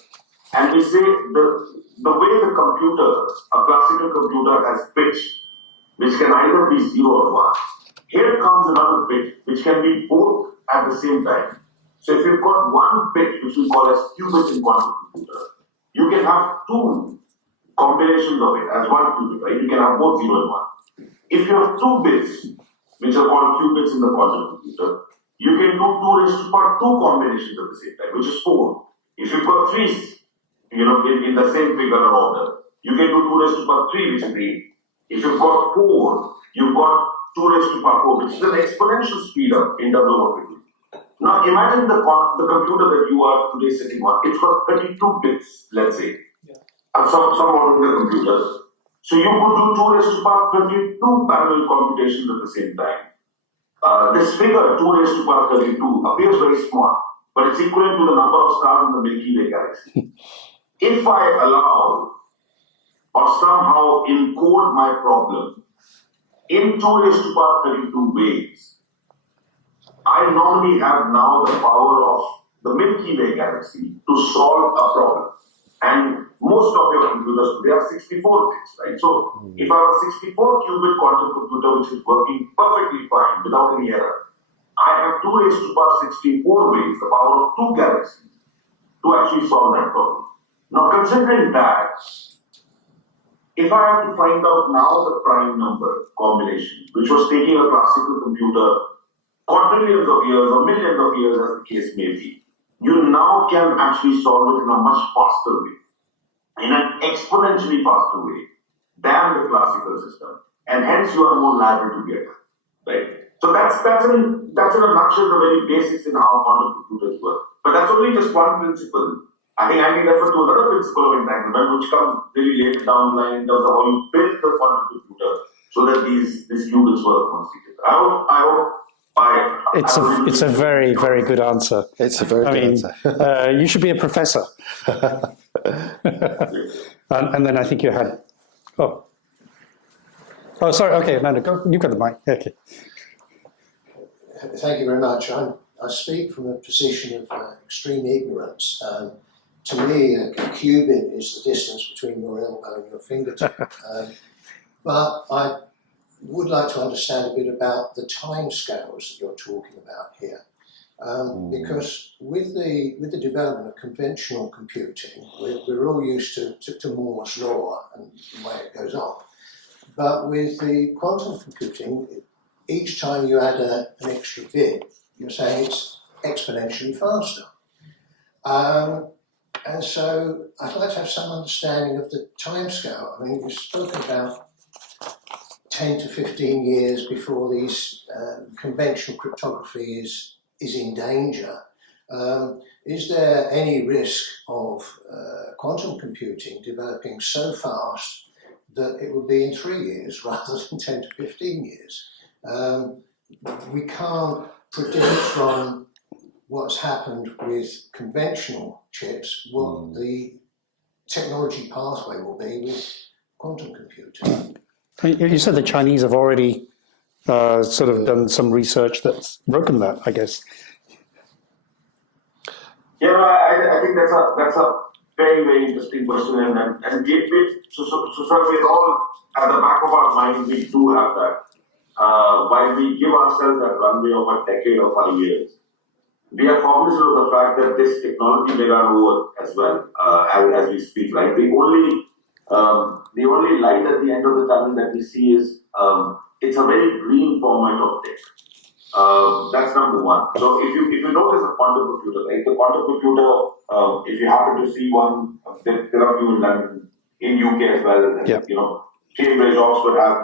and we say the way the computer, a classical computer, has bits, which can either be 0 or 1. Here comes another bit, which can be both at the same time. So if you've got one bit, which we call as qubit in quantum computer, you can have two combinations of it as one qubit, right? You can have both 0 and 1. If you have two bits, which are called qubits in the quantum computer, you can do 2 raised to power 2 combinations at the same time, which is 4. If you've got 3, in the same figure or order, you can do 2 raised to power 3, which is 8. If you've got 4, you've got 2 raised to power 4, which is an exponential speed up in terms of what we do. Now imagine the computer that you are today sitting on. It's got 32 bits, let's say. Some modern computers. So you could do 2 raised to power 32 parallel computations at the same time. This figure, 2 raised to power 32, appears very small, but it's equivalent to the number of stars in the Milky Way galaxy. If I allow or somehow encode my problem in 2 raised to power 32 ways, I normally have now the power of the Milky Way galaxy to solve a problem. And most of your computers today are 64 bits, right? So if I have a 64 qubit quantum computer which is working perfectly fine without any error, I have 2 raised to power 64 ways, the power of 2 galaxies, to actually solve that problem. Now considering that, if I have to find out now the prime number combination, which was taking a classical computer quadrillions of years or millions of years as the case may be, you now can actually solve it in a much faster way, in an exponentially faster way than the classical system, and hence you are more liable to get it, right? So that's in a nutshell the very basics in how quantum computers work. But that's only just one principle. I think I need to refer to another principle of entanglement, which comes really later down the line in terms of how you build the quantum computer so that these qubits work once together. I hope. It's a very, very good answer. It's a very good answer. You should be a professor. and then I think you had. Oh, sorry. Okay, no, go. You got the mic. Okay. Thank you very much. I speak from a position of extreme ignorance. To me, a qubit is the distance between your elbow and your fingertip. But I would like to understand a bit about the timescales that you're talking about here. Because with the development of conventional computing, we're all used to Moore's law and the way it goes on. But with the quantum computing, each time you add an extra bit, you're saying it's exponentially faster. And so I'd like to have some understanding of the timescale. I mean, you've spoken about 10 to 15 years before these conventional cryptography is in danger. Is there any risk of quantum computing developing so fast that it would be in 3 years rather than 10 to 15 years? We can't predict from what's happened with conventional chips what the technology pathway will be with quantum computing. You said the Chinese have already sort of done some research that's broken that, I guess. Yeah, I think that's a very, very interesting question, and so we're all at the back of our mind. We do have that. While we give ourselves that runway of a decade or 5 years, we are cognizant of the fact that this technology may run over as well as we speak. Right, the only light at the end of the tunnel that we see is it's a very green format of tech. That's number one. So if you notice a quantum computer, right? The quantum computer, if you happen to see one, there are a few in London, in UK as well. And, Cambridge, Oxford have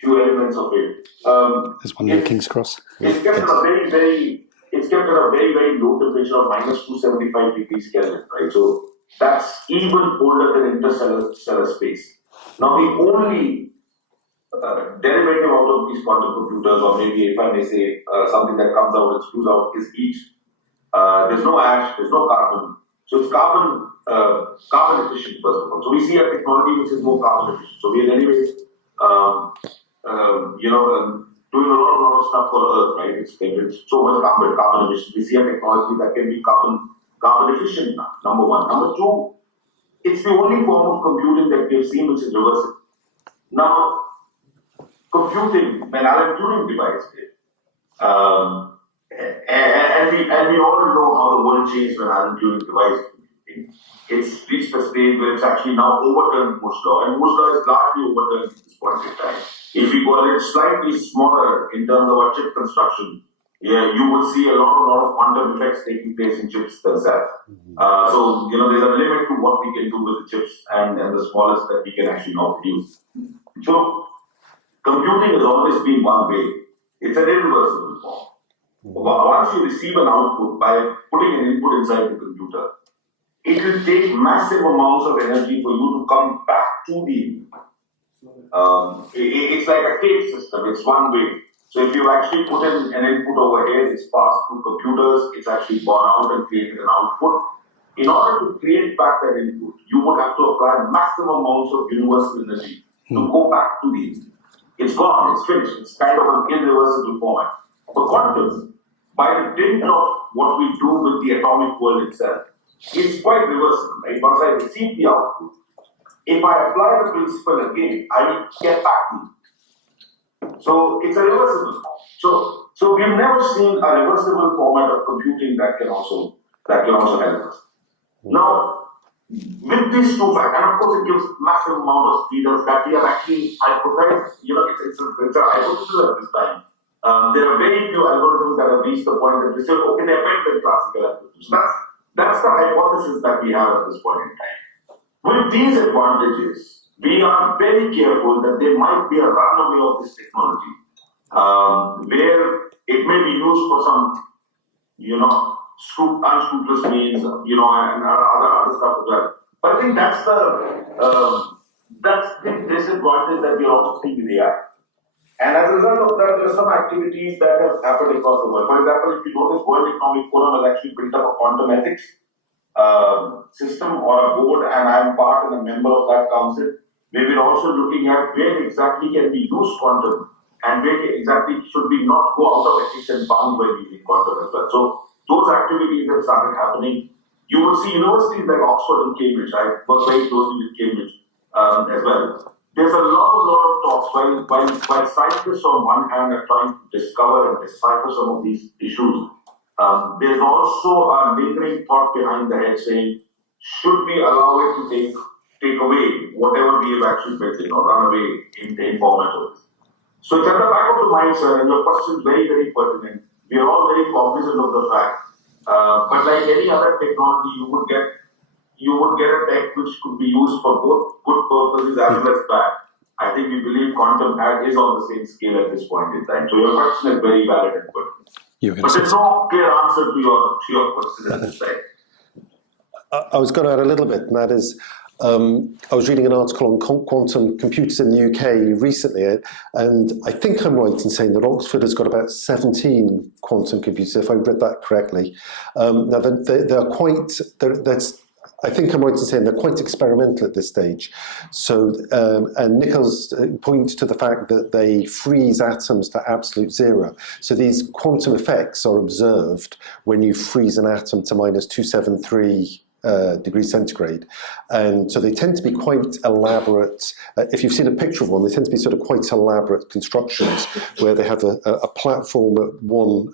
few elements of it. There's one near King's Cross. It's kept at a very, very low temperature of minus 275 degrees Kelvin, right? So that's even colder than interstellar space. Now the only derivative out of these quantum computers, or maybe if I may say something that comes out and spews out, is heat. There's no ash, there's no carbon. So it's carbon efficient, first of all. So we see a technology which is more carbon efficient. So we are anyway, doing a lot of stuff for Earth, right? It's so much carbon emission. We see a technology that can be carbon efficient now, number one. Number two, it's the only form of computing that we have seen which is reversible. Now, computing, when Alan Turing devised it, and we all know how the world changed when Alan Turing devised computing. It's reached a stage where it's actually now overturned Moore's law, and Moore's law is largely overturned at this point in time. If we call it slightly smaller in terms of our chip construction, yeah, you will see a lot of quantum effects taking place in chips themselves. So, there's a limit to what we can do with the chips and the smallest that we can actually now produce. So, computing has always been one way. It's an irreversible form. Once you receive an output by putting an input inside the computer, it will take massive amounts of energy for you to come back to the input. It's like a cage system. It's one way. So if you actually put in an input over here, it's passed through computers, it's actually gone out and created an output. In order to create back that input, you would have to apply massive amounts of universal energy to go back to the input. It's gone, it's finished. It's kind of an irreversible format. For quantum, by the dint of what we do with the atomic world itself, it's quite reversible. Right? Once I receive the output, if I apply the principle again, I will get back to it. So it's a reversible form. So we've never seen a reversible format of computing that can also help us. Now, with these two facts, and of course it gives massive amount of speeders that we have actually hypothesized, it's a hypothesis at this time. There are very few algorithms that have reached the point that we say, okay, they're better than classical algorithms. That's the hypothesis that we have at this point in time. With these advantages, we are very careful that there might be a runaway of this technology, where it may be used for some, unscrupulous means, and other stuff as well. But I think that's the disadvantage that we are also seeing with AI. And as a result of that, there are some activities that have happened across the world. For example, if you notice, World Economic Forum has actually built up a quantum ethics system or a board, and I am part and a member of that council. Where we're also looking at where exactly can we use quantum and where exactly should we not go out of ethics and bound by using quantum as well. So those activities have started happening. You will see universities like Oxford and Cambridge. I work very closely with Cambridge as well. There's a lot of talks while scientists on one hand are trying to discover and decipher some of these issues. There's also a lingering thought behind the head saying, should we allow it to take away whatever we have actually built in or run away in format of this. So it's at the back of the mind, sir, and your question is very, very pertinent. We are all very cognizant of the fact. But like any other technology, you would get a tech which could be used for both good purposes as well as bad. I think we believe quantum is on the same scale at this point in time. So your question is very valid and pertinent. But there's no clear answer to your question at this time. I was going to add a little bit, and that is, I was reading an article on quantum computers in the UK recently, and I think I'm right in saying that Oxford has got about 17 quantum computers, if I read that correctly. Now, they're quite, I think I'm right in saying they're quite experimental at this stage. So, and Nichols points to the fact that they freeze atoms to absolute zero. So these quantum effects are observed when you freeze an atom to minus 273 degrees centigrade. And so they tend to be quite elaborate. If you've seen a picture of one, they tend to be sort of quite elaborate constructions where they have a platform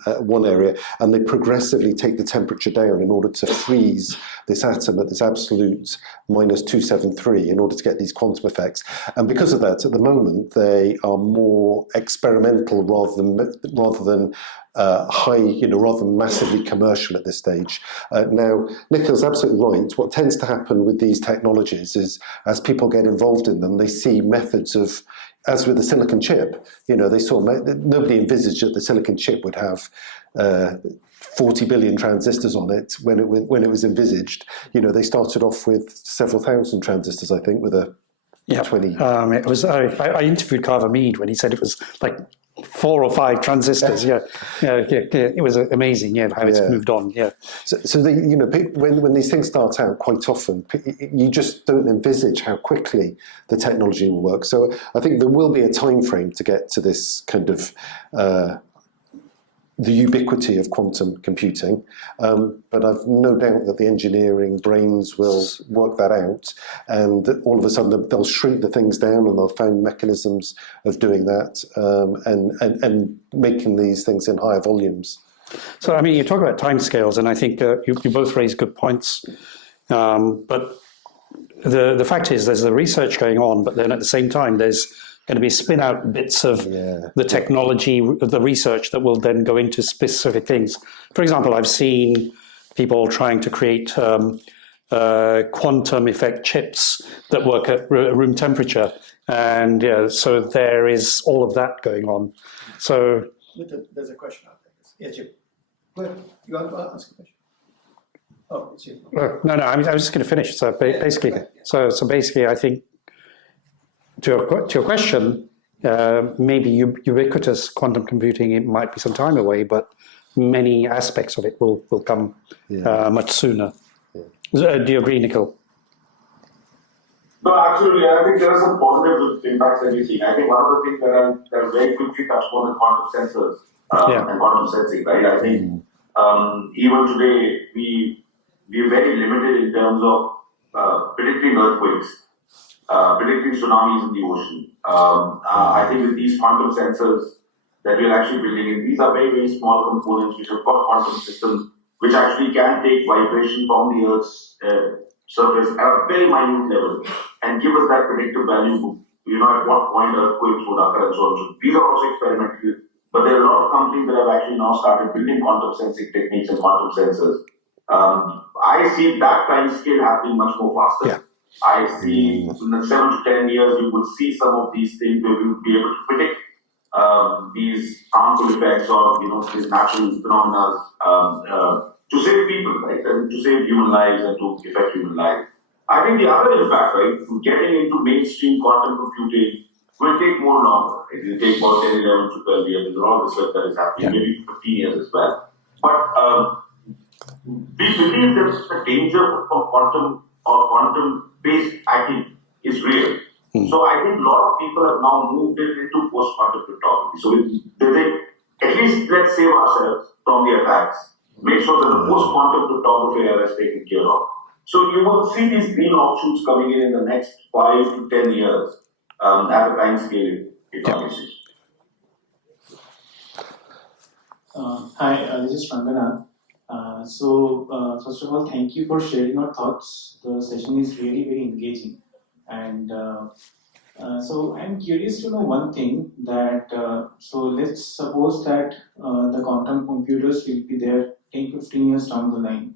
at one area, and they progressively take the temperature down in order to freeze this atom at this absolute minus 273 in order to get these quantum effects. And because of that, at the moment, they are more experimental rather than rather than massively commercial at this stage. Now, Nico's absolutely right. What tends to happen with these technologies is, as people get involved in them, they see methods of, as with the silicon chip, they saw, nobody envisaged that the silicon chip would have 40 billion transistors on it when it was envisaged. They started off with several thousand transistors, I think, with a 20. It was. I interviewed Carver Mead when he said it was like 4 or 5 transistors. Yeah. It was amazing. How it's moved on. Yeah. So when these things start out, quite often you just don't envisage how quickly the technology will work. So I think there will be a time frame to get to this kind of the ubiquity of quantum computing, but I've no doubt that the engineering brains will work that out, and that all of a sudden they'll shrink the things down and they'll find mechanisms of doing that, and making these things in higher volumes. So, I mean, you talk about timescales, and I think you both raise good points. But the fact is, there's the research going on, but then at the same time, there's going to be spin out bits of the technology, the research that will then go into specific things. For example, I've seen people trying to create quantum effect chips that work at room temperature, and so there is all of that going on. So there's a question out there. Yeah, Jim. Go ahead. You want to ask a question? Oh, it's you. No, I was just going to finish. So basically, so basically, I think to your question, maybe ubiquitous quantum computing, it might be some time away, but many aspects of it will come much sooner. Do you agree, Nikhil? No, absolutely. I think there are some positive impacts that we see. I think one of the things that are very quickly touched on is quantum sensors and quantum sensing, right? I think even today we're very limited in terms of predicting earthquakes, predicting tsunamis in the ocean. I think with these quantum sensors that we're actually building in, these are very, very small components which have got quantum systems which actually can take vibration from the Earth's surface at a very minute level and give us that predictive value, at what point earthquakes would occur and so on. So these are also experimental, but there are a lot of companies that have actually now started building quantum sensing techniques and quantum sensors. I see that time scale happening much more faster. Yeah. I see in the 7 to 10 years, you would see some of these things where we would be able to predict these harmful effects or these natural phenomena to save people, right, and to save human lives and to affect human lives. I think the other impact, right, getting into mainstream quantum computing will take more longer. It will take about 10, 11 to 12 years. There's a lot of research that is happening, maybe 15 years as well. But we believe that the danger of quantum or quantum-based hacking is real. So I think a lot of people have now moved it into post-quantum cryptography. So they think, at least let's save ourselves from the attacks. Make sure that the post-quantum cryptography era is taken care of. So you will see these green offshoots coming in the next 5 to 10 years as a time scale economies. Hi, this is Rangana. First of all, thank you for sharing your thoughts. The session is really very engaging. And so I'm curious to know one thing that, so let's suppose that the quantum computers will be there 10-15 years down the line.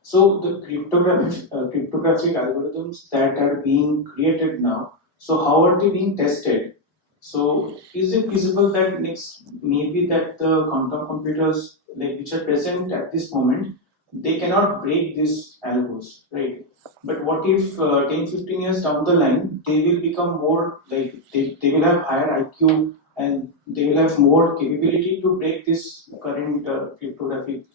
So the cryptographic algorithms that are being created now, so how are they being tested? So is it feasible that maybe that the quantum computers which are present at this moment, they cannot break these algos, right? But what if 10-15 years down the line, they will become more they will have higher IQ and they will have more capability to break this current cryptographic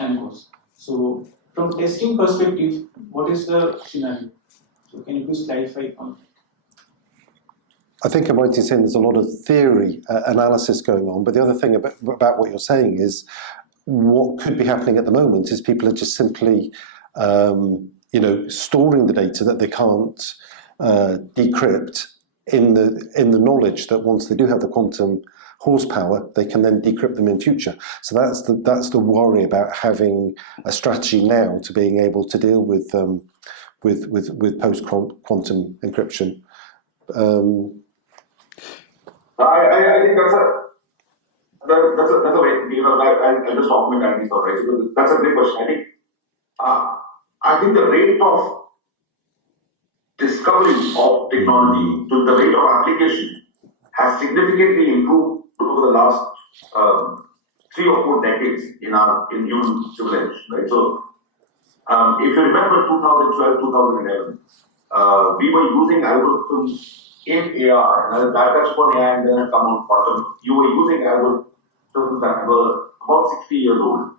algos. So from testing perspective, what is the scenario? So can you please clarify on that? I think I'm right in saying there's a lot of theory analysis going on, but the other thing about what you're saying is what could be happening at the moment is people are just simply storing the data that they can't decrypt in the knowledge that once they do have the quantum horsepower, they can then decrypt them in future. So that's the worry about having a strategy now to being able to deal with post quantum encryption. I think that's a way. I just augment Andy's thought, right? So that's a great question. I think the rate of discovery of technology to the rate of application has significantly improved over the last 3 or 4 decades in human civilization, right? So if you remember 2012, 2011, we were using algorithms in AR, and that touched upon AI and then I come on quantum. You were using algorithms that were about 60 years old.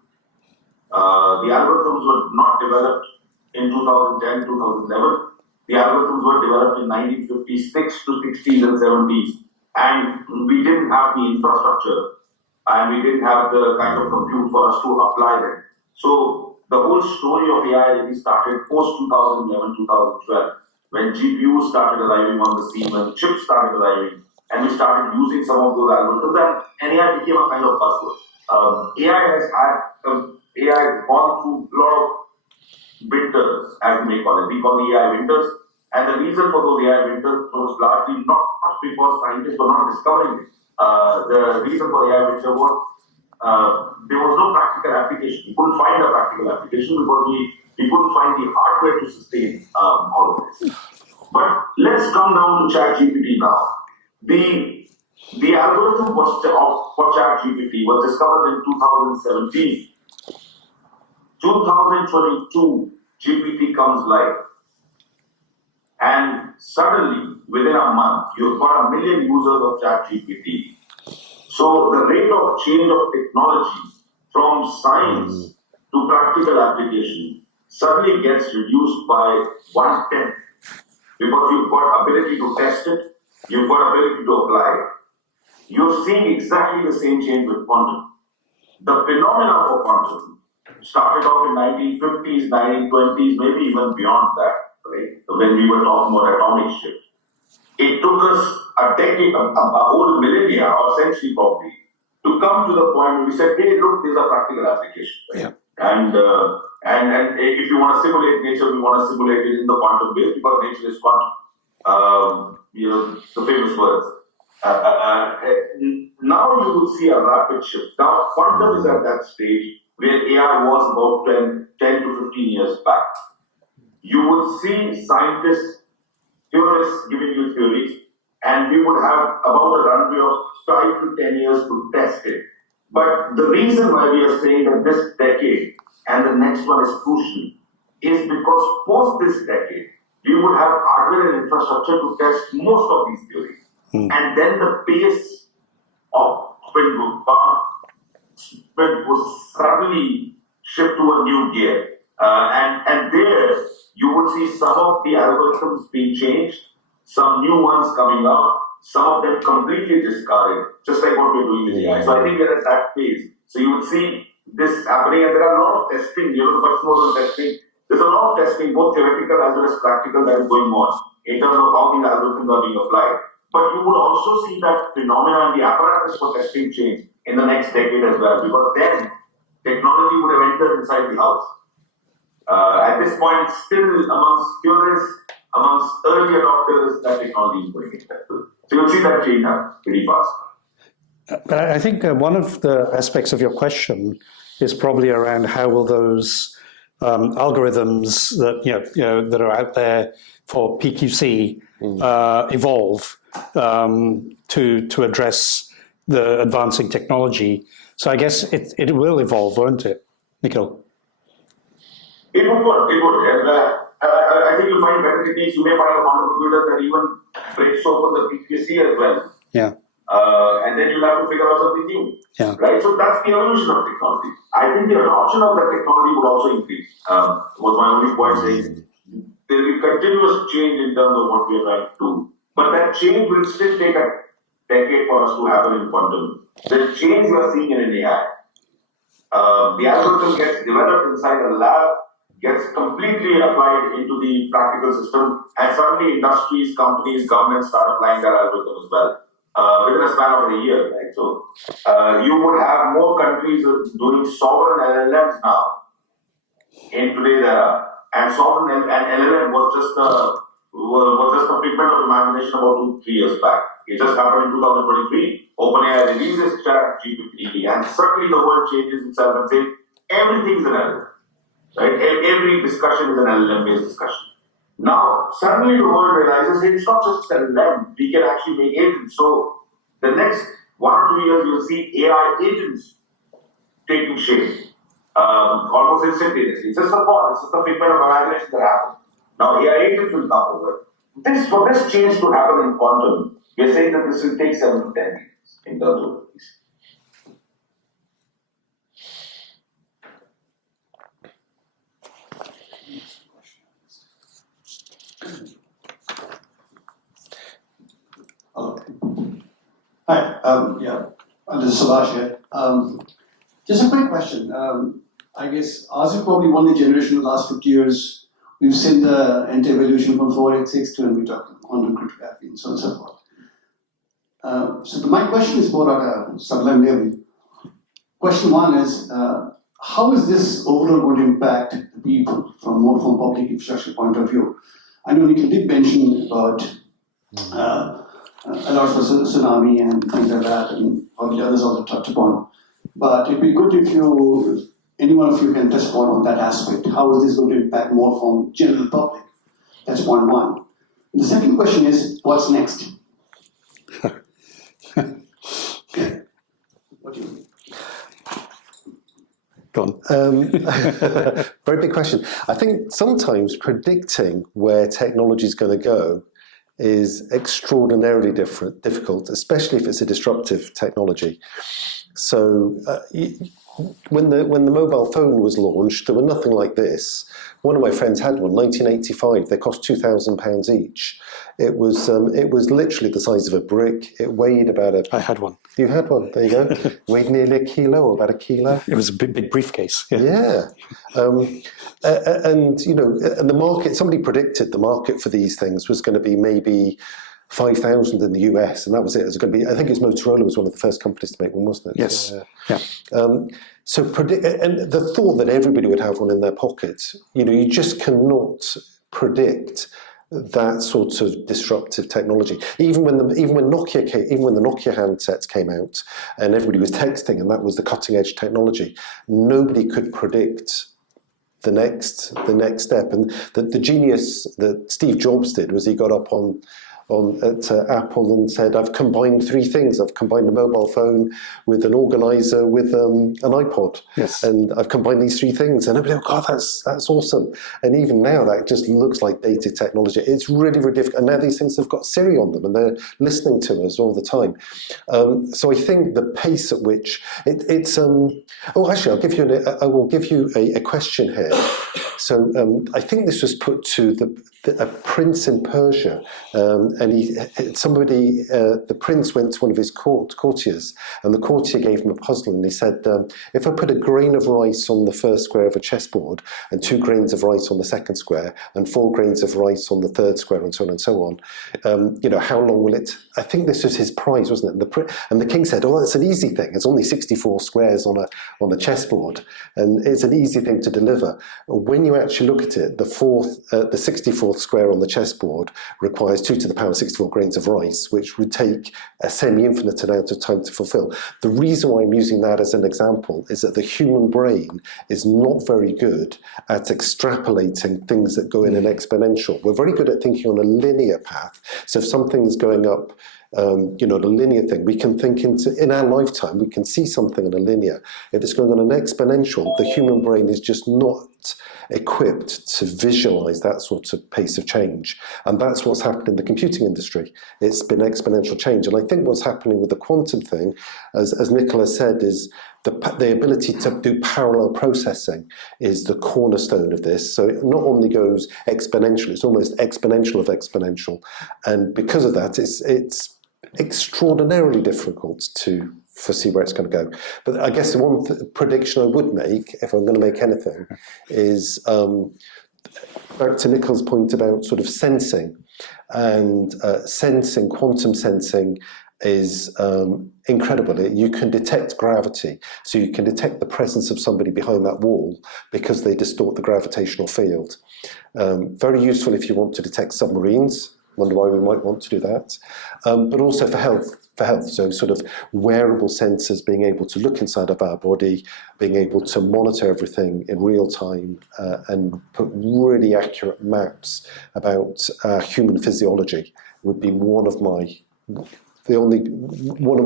The algorithms were not developed in 2010, 2011. The algorithms were developed in 1956 to 60s and 70s. And we didn't have the infrastructure and we didn't have the kind of compute for us to apply them. So the whole story of AI really started post 2011, 2012, when GPUs started arriving on the scene, when chips started arriving, and we started using some of those algorithms, and AI became a kind of buzzword. AI has gone through a lot of winters, as we may call it. We call the AI winters, and the reason for those AI winters was largely not because scientists were not discovering it. The reason for AI winter was there was no practical application. We couldn't find a practical application because we couldn't find the hardware to sustain all of this. But let's come down to ChatGPT now. The algorithm for ChatGPT was discovered in 2017. 2022, GPT comes live. And suddenly, within a month, you've got 1 million users of ChatGPT. So the rate of change of technology from science to practical application suddenly gets reduced by 1/10 because you've got ability to test it, you've got ability to apply it. You're seeing exactly the same change with quantum. The phenomena for quantum started off in 1950s, 1920s, maybe even beyond that, right? When we were talking about atomic shift. It took us a decade, a whole millennia or century probably, to come to the point where we said, hey, look, there's a practical application. Right? Yeah. And if you want to simulate nature, we want to simulate it in the quantum base because nature is quantum. The famous words. Now you will see a rapid shift. Now, quantum is at that stage where AI was about 10 to 15 years back. You would see scientists, theorists giving you theories, and we would have about a runway of 5 to 10 years to test it. But the reason why we are saying that this decade and the next one is crucial is because post this decade, we would have hardware and infrastructure to test most of these theories. And then the pace of sprint would suddenly shift to a new gear. And there, you would see some of the algorithms being changed, some new ones coming up, some of them completely discarded, just like what we're doing with AI. So I think we're at that phase. So you would see this happening, and there are a lot of testing, the person was on testing. There's a lot of testing, both theoretical as well as practical, that is going on in terms of how these algorithms are being applied. But you would also see that phenomena and the apparatus for testing change in the next decade as well, because then technology would have entered inside the house. At this point, it's still amongst theorists, amongst early adopters, that technology is going to get. So you'll see that change happen pretty fast. But I think one of the aspects of your question is probably around how will those algorithms that that are out there for PQC evolve to address the advancing technology. So I guess it will evolve, won't it, Nikhil? It would. I think you'll find better techniques. You may find a quantum computer that even breaks open the PQC as well. Yeah. And then you'll have to figure out something new. Yeah. Right? So that's the evolution of technology. I think the adoption of that technology would also increase. Was my only point saying. There will be continuous change in terms of what we are trying to do. But that change will still take a decade for us to happen in quantum. The change you are seeing in an AI. The algorithm gets developed inside a lab, gets completely applied into the practical system, and suddenly industries, companies, governments start applying that algorithm as well. Within a span of a year, right? So you would have more countries doing sovereign LLMs now in today's era, and sovereign and LLM was just a figment of imagination about 2-3 years back. It just happened in 2023. OpenAI releases ChatGPT, and suddenly the world changes itself and says everything is an LLM. Right? Every discussion is an LLM-based discussion. Now, suddenly the world realizes it's not just an LLM, we can actually make agents. So the next 1 or 2 years, you'll see AI agents taking shape almost instantaneously. It's just a thought, it's just a figment of imagination that happens. Now, AI agents will come over. For this change to happen in quantum, we are saying that this will take 7 to 10 years in terms of this. Hi, this is Subhash here. Just a quick question. I guess ours is probably one of the generation in the last 50 years. We've seen the anti-evolution from 486 to NVIDIA, quantum cryptography, and so on and so forth. So my question is more at a sublime level. Question one is, how is this overall going to impact the people from public infrastructure point of view? I know Nikhil did mention about alerts for tsunami and things like that, and all the others also touched upon. But it'd be good if any one of you can touch upon on that aspect. How is this going to impact more from general public? That's point one. The second question is, what's next? Okay. What do you mean? Go on. Very big question. I think sometimes predicting where technology is going to go is extraordinarily difficult, especially if it's a disruptive technology. So when the mobile phone was launched, there were nothing like this. One of my friends had one, 1985. They cost £2,000 each. It was literally the size of a brick. It weighed about a... I had one. You had one, there you go. Weighed nearly a kilo, or about a kilo. It was a big briefcase. Yeah. And, you know, and the market, somebody predicted the market for these things was going to be maybe 5,000 in the US, and that was it. It was going to be, I think it was Motorola was one of the first companies to make one, wasn't it? Yes. Yeah. So and the thought that everybody would have one in their pocket, you know, you just cannot predict that sort of disruptive technology. Even when the Nokia handsets came out, and everybody was texting, and that was the cutting edge technology, nobody could predict the next step. And the genius that Steve Jobs did was he got up at Apple and said, I've combined three things. I've combined a mobile phone with an organizer with an iPod. Yes. And I've combined these three things. And everybody, oh God, that's awesome. And even now that just looks like dated technology. It's really, really difficult. And now these things have got Siri on them and they're listening to us all the time. So I think the pace at which it's actually I will give you a question here. So I think this was put to a prince in Persia, and the prince went to one of his courtiers, and the courtier gave him a puzzle, and he said, if I put a grain of rice on the first square of a chessboard, and 2 grains of rice on the second square, and 4 grains of rice on the third square, and so on and so on, you know, how long will it? I think this was his prize, wasn't it? And the king said, oh, it's an easy thing. It's only 64 squares on a chessboard, and it's an easy thing to deliver. When you actually look at it, the 64th square on the chessboard requires 2 to the power 64 grains of rice, which would take a semi-infinite amount of time to fulfill. The reason why I'm using that as an example is that the human brain is not very good at extrapolating things that go in an exponential. We're very good at thinking on a linear path. So if something's going up, you know, the linear thing, we can think in our lifetime, we can see something in a linear. If it's going on an exponential, the human brain is just not equipped to visualize that sort of pace of change. And that's what's happened in the computing industry. It's been exponential change. And I think what's happening with the quantum thing, as Nicola said, is the ability to do parallel processing is the cornerstone of this. So it not only goes exponential, it's almost exponential of exponential. And because of that, it's extraordinarily difficult to foresee where it's going to go. But I guess the one prediction I would make, if I'm going to make anything, is back to Nicola's point about sort of sensing. And quantum sensing is incredible. You can detect gravity. So you can detect the presence of somebody behind that wall because they distort the gravitational field. Very useful if you want to detect submarines. Wonder why we might want to do that. But also for health. So sort of wearable sensors, being able to look inside of our body, being able to monitor everything in real time and put really accurate maps about human physiology would be one of my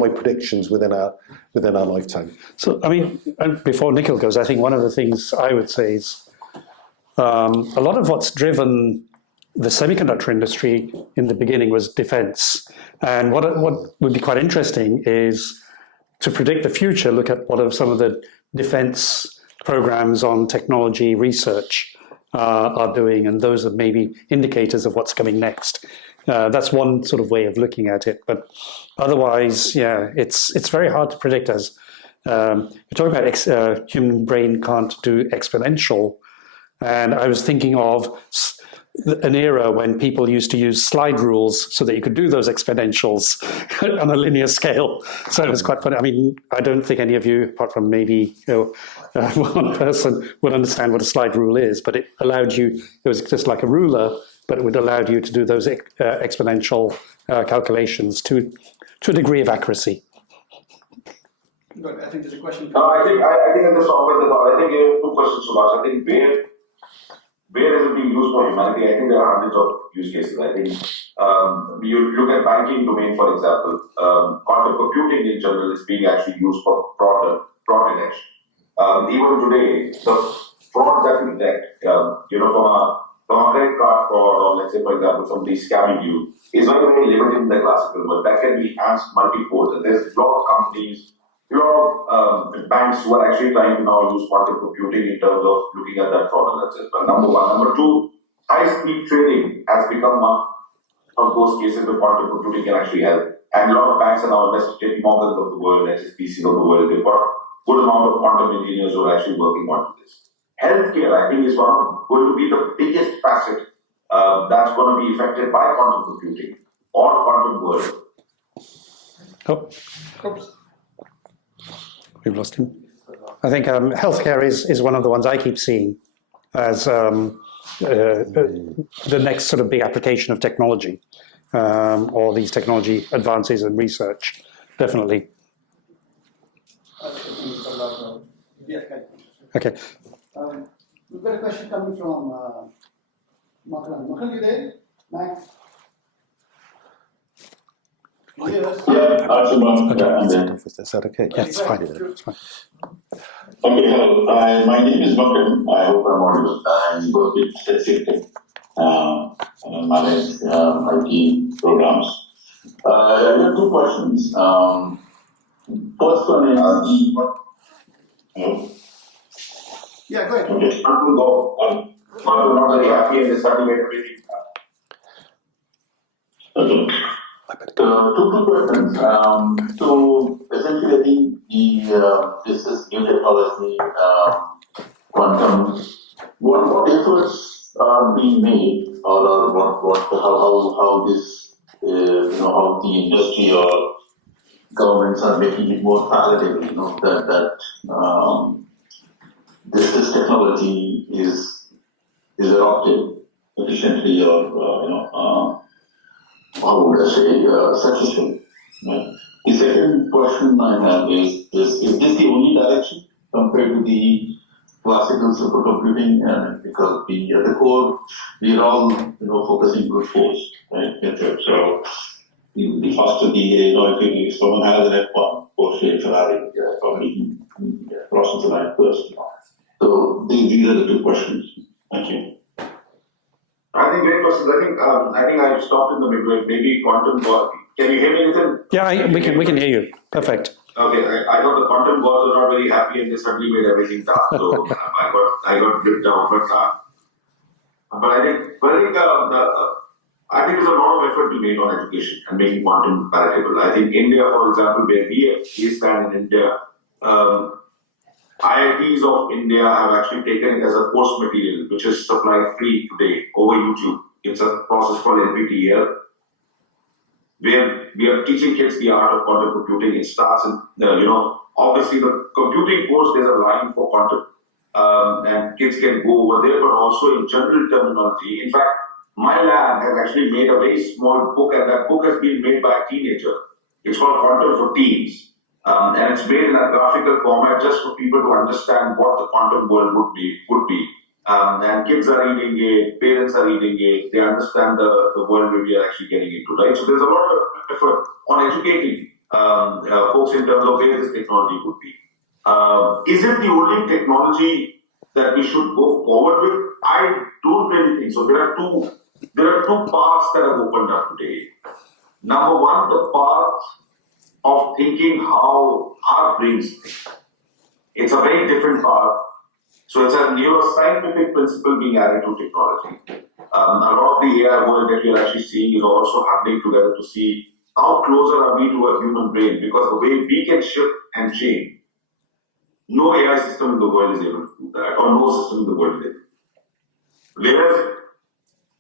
predictions within our lifetime. So, I mean, and before Nikhil goes, I think one of the things I would say is a lot of what's driven the semiconductor industry in the beginning was defense. And what would be quite interesting is to predict the future, look at what are some of the defense programs on technology research are doing, and those are maybe indicators of what's coming next. That's one sort of way of looking at it. But otherwise, yeah, it's very hard to predict, as you're talking about human brain can't do exponential, and I was thinking of an era when people used to use slide rules so that you could do those exponentials on a linear scale. So it was quite funny. I mean, I don't think any of you, apart from maybe one person, would understand what a slide rule is, but it allowed you, it was just like a ruler, but it would allow you to do those exponential calculations to a degree of accuracy. Good. I think there's a question. I think in the software, I think you have two questions, Subhash. I think where is it being used for humanity? I think there are hundreds of use cases. I think you look at banking domain, for example, quantum computing in general is being actually used for fraud detection. Even today, the fraud that we detect, from a credit card fraud, or let's say, for example, somebody scamming you, is very, very limited in the classical world. That can be enhanced multi-fold. And there's a lot of companies, a lot of banks who are actually trying to now use quantum computing in terms of looking at that fraud analysis. But number one. Number two, high-speed trading has become one of those cases where quantum computing can actually help. And a lot of banks are now investing, Morgans of the world, HSBCs of the world. They've got a good amount of quantum engineers who are actually working on this. Healthcare, I think, is going to be the biggest facet that's going to be affected by quantum computing or quantum world. Oh. Oops. We've lost him. I think healthcare is one of the ones I keep seeing as the next sort of big application of technology, or these technology advances and research, definitely. Okay. We've got a question coming from Makran. Makran, you there? Max? Yes, Is that okay? Yeah, it's fine. It's fine. Okay, hello. My name is Makran. I hope I'm audible. I work with FICCI and manage IT programs. I have two questions. First one is hello? Yeah, go ahead. Okay. I'm not very happy in this everything. Okay. Two questions. So essentially, I think this is new technology, quantum. What efforts are being made, or how this how the industry or governments are making it more palatable, that this technology is adopted efficiently, or how would I say, successful. The second question I have is this the only direction compared to the classical supercomputing? Because at the core, we are all focusing brute force, right? So the faster if someone has an F1, Porsche, Ferrari, probably crosses the line first. So these are the two questions. Thank you. I think great questions. I think I stopped in the midway. Maybe quantum God. Can you hear me, Nathan? Yeah, we can hear you. Perfect. Okay, I thought the quantum gods were not very happy and they suddenly made everything dark. So I got dripped down. But I think there's a lot of effort to be made on education and making quantum palatable. I think India, for example, where we stand in India, IITs of India have actually taken it as a course material, which is supplied free today over YouTube. It's a process called NPTEL, where we are teaching kids the art of quantum computing. It starts in, obviously the computing course, there's a line for quantum, and kids can go over there, but also in general terminology. In fact, my lab has actually made a very small book, and that book has been made by a teenager. It's called Quantum for Teens. And it's made in a graphical format just for people to understand what the quantum world would be. And kids are reading it, parents are reading it, they understand the world where we are actually getting into, right? So there's a lot of effort on educating folks in terms of where this technology would be. Is it the only technology that we should go forward with? I don't really think so. There are two paths that have opened up today. Number one, the path of thinking how our brains think. It's a very different path. So it's a neuroscientific principle being added to technology. A lot of the AI world that you're actually seeing is also happening together to see how closer are we to a human brain, because the way we can shift and change No AI system in the world is able to do that, or no system in the world is able to do that. Whereas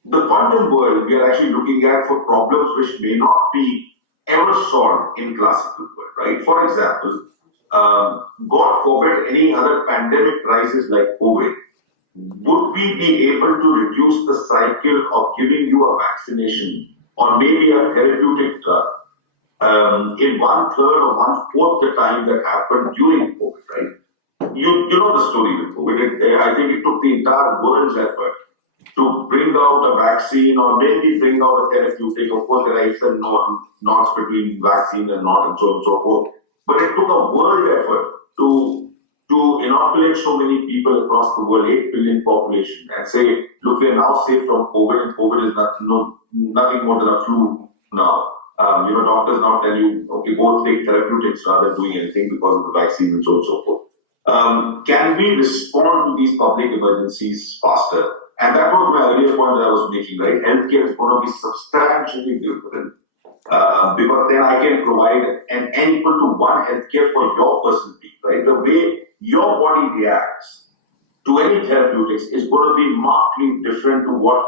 the quantum world, we are actually looking at for problems which may not be ever solved in classical world, right? For example, God forbid any other pandemic crisis like COVID, would we be able to reduce the cycle of giving you a vaccination or maybe a therapeutic drug in 1/3 or 1/4 the time that happened during COVID, right? You know the story with COVID. I think it took the entire world's effort to bring out a vaccine or maybe bring out a therapeutic. Of course, there are ifs and nots between vaccine and not and so on and so forth. But it took a world effort to inoculate so many people across the world, 8 billion population, and say, look, we are now safe from COVID, and COVID is nothing more than a flu now. Doctors now tell you, okay, go take therapeutics rather than doing anything because of the vaccine and so on and so forth. Can we respond to these public emergencies faster? And that was my earlier point that I was making, right? Healthcare is going to be substantially different because then I can provide an N equal to 1 healthcare for your personal need, right? The way your body reacts to any therapeutics is going to be markedly different to what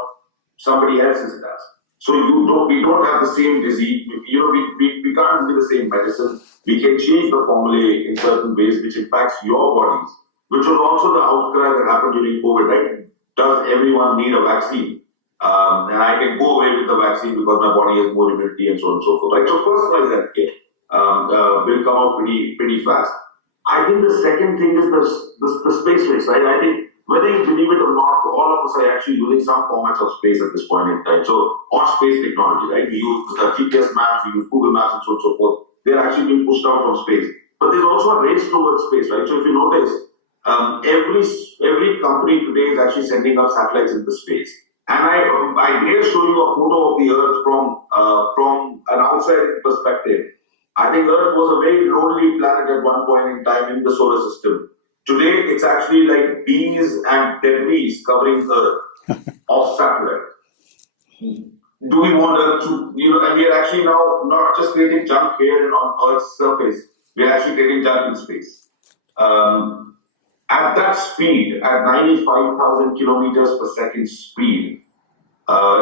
somebody else's does. So we don't have the same disease. We can't give the same medicine. We can change the formulae in certain ways, which impacts your bodies, which was also the outcry that happened during COVID, right? Does everyone need a vaccine? And I can go away with the vaccine because my body has more immunity and so on and so forth, right? So personalized healthcare will come out pretty fast. I think the second thing is the space race, right? I think whether you believe it or not, all of us are actually using some formats of space at this point in time. So, or space technology, right? We use GPS maps, we use Google Maps and so on and so forth. They're actually being pushed out from space. But there's also a race towards space, right? So if you notice, every company today is actually sending up satellites into space. And I dare show you a photo of the Earth from an outside perspective. I think Earth was a very lonely planet at one point in time in the solar system. Today, it's actually like bees and debris covering Earth of satellite. Do we want Earth to, and we are actually now not just creating junk here on Earth's surface, we are actually creating junk in space. At that speed, at 95,000 kilometers per second speed,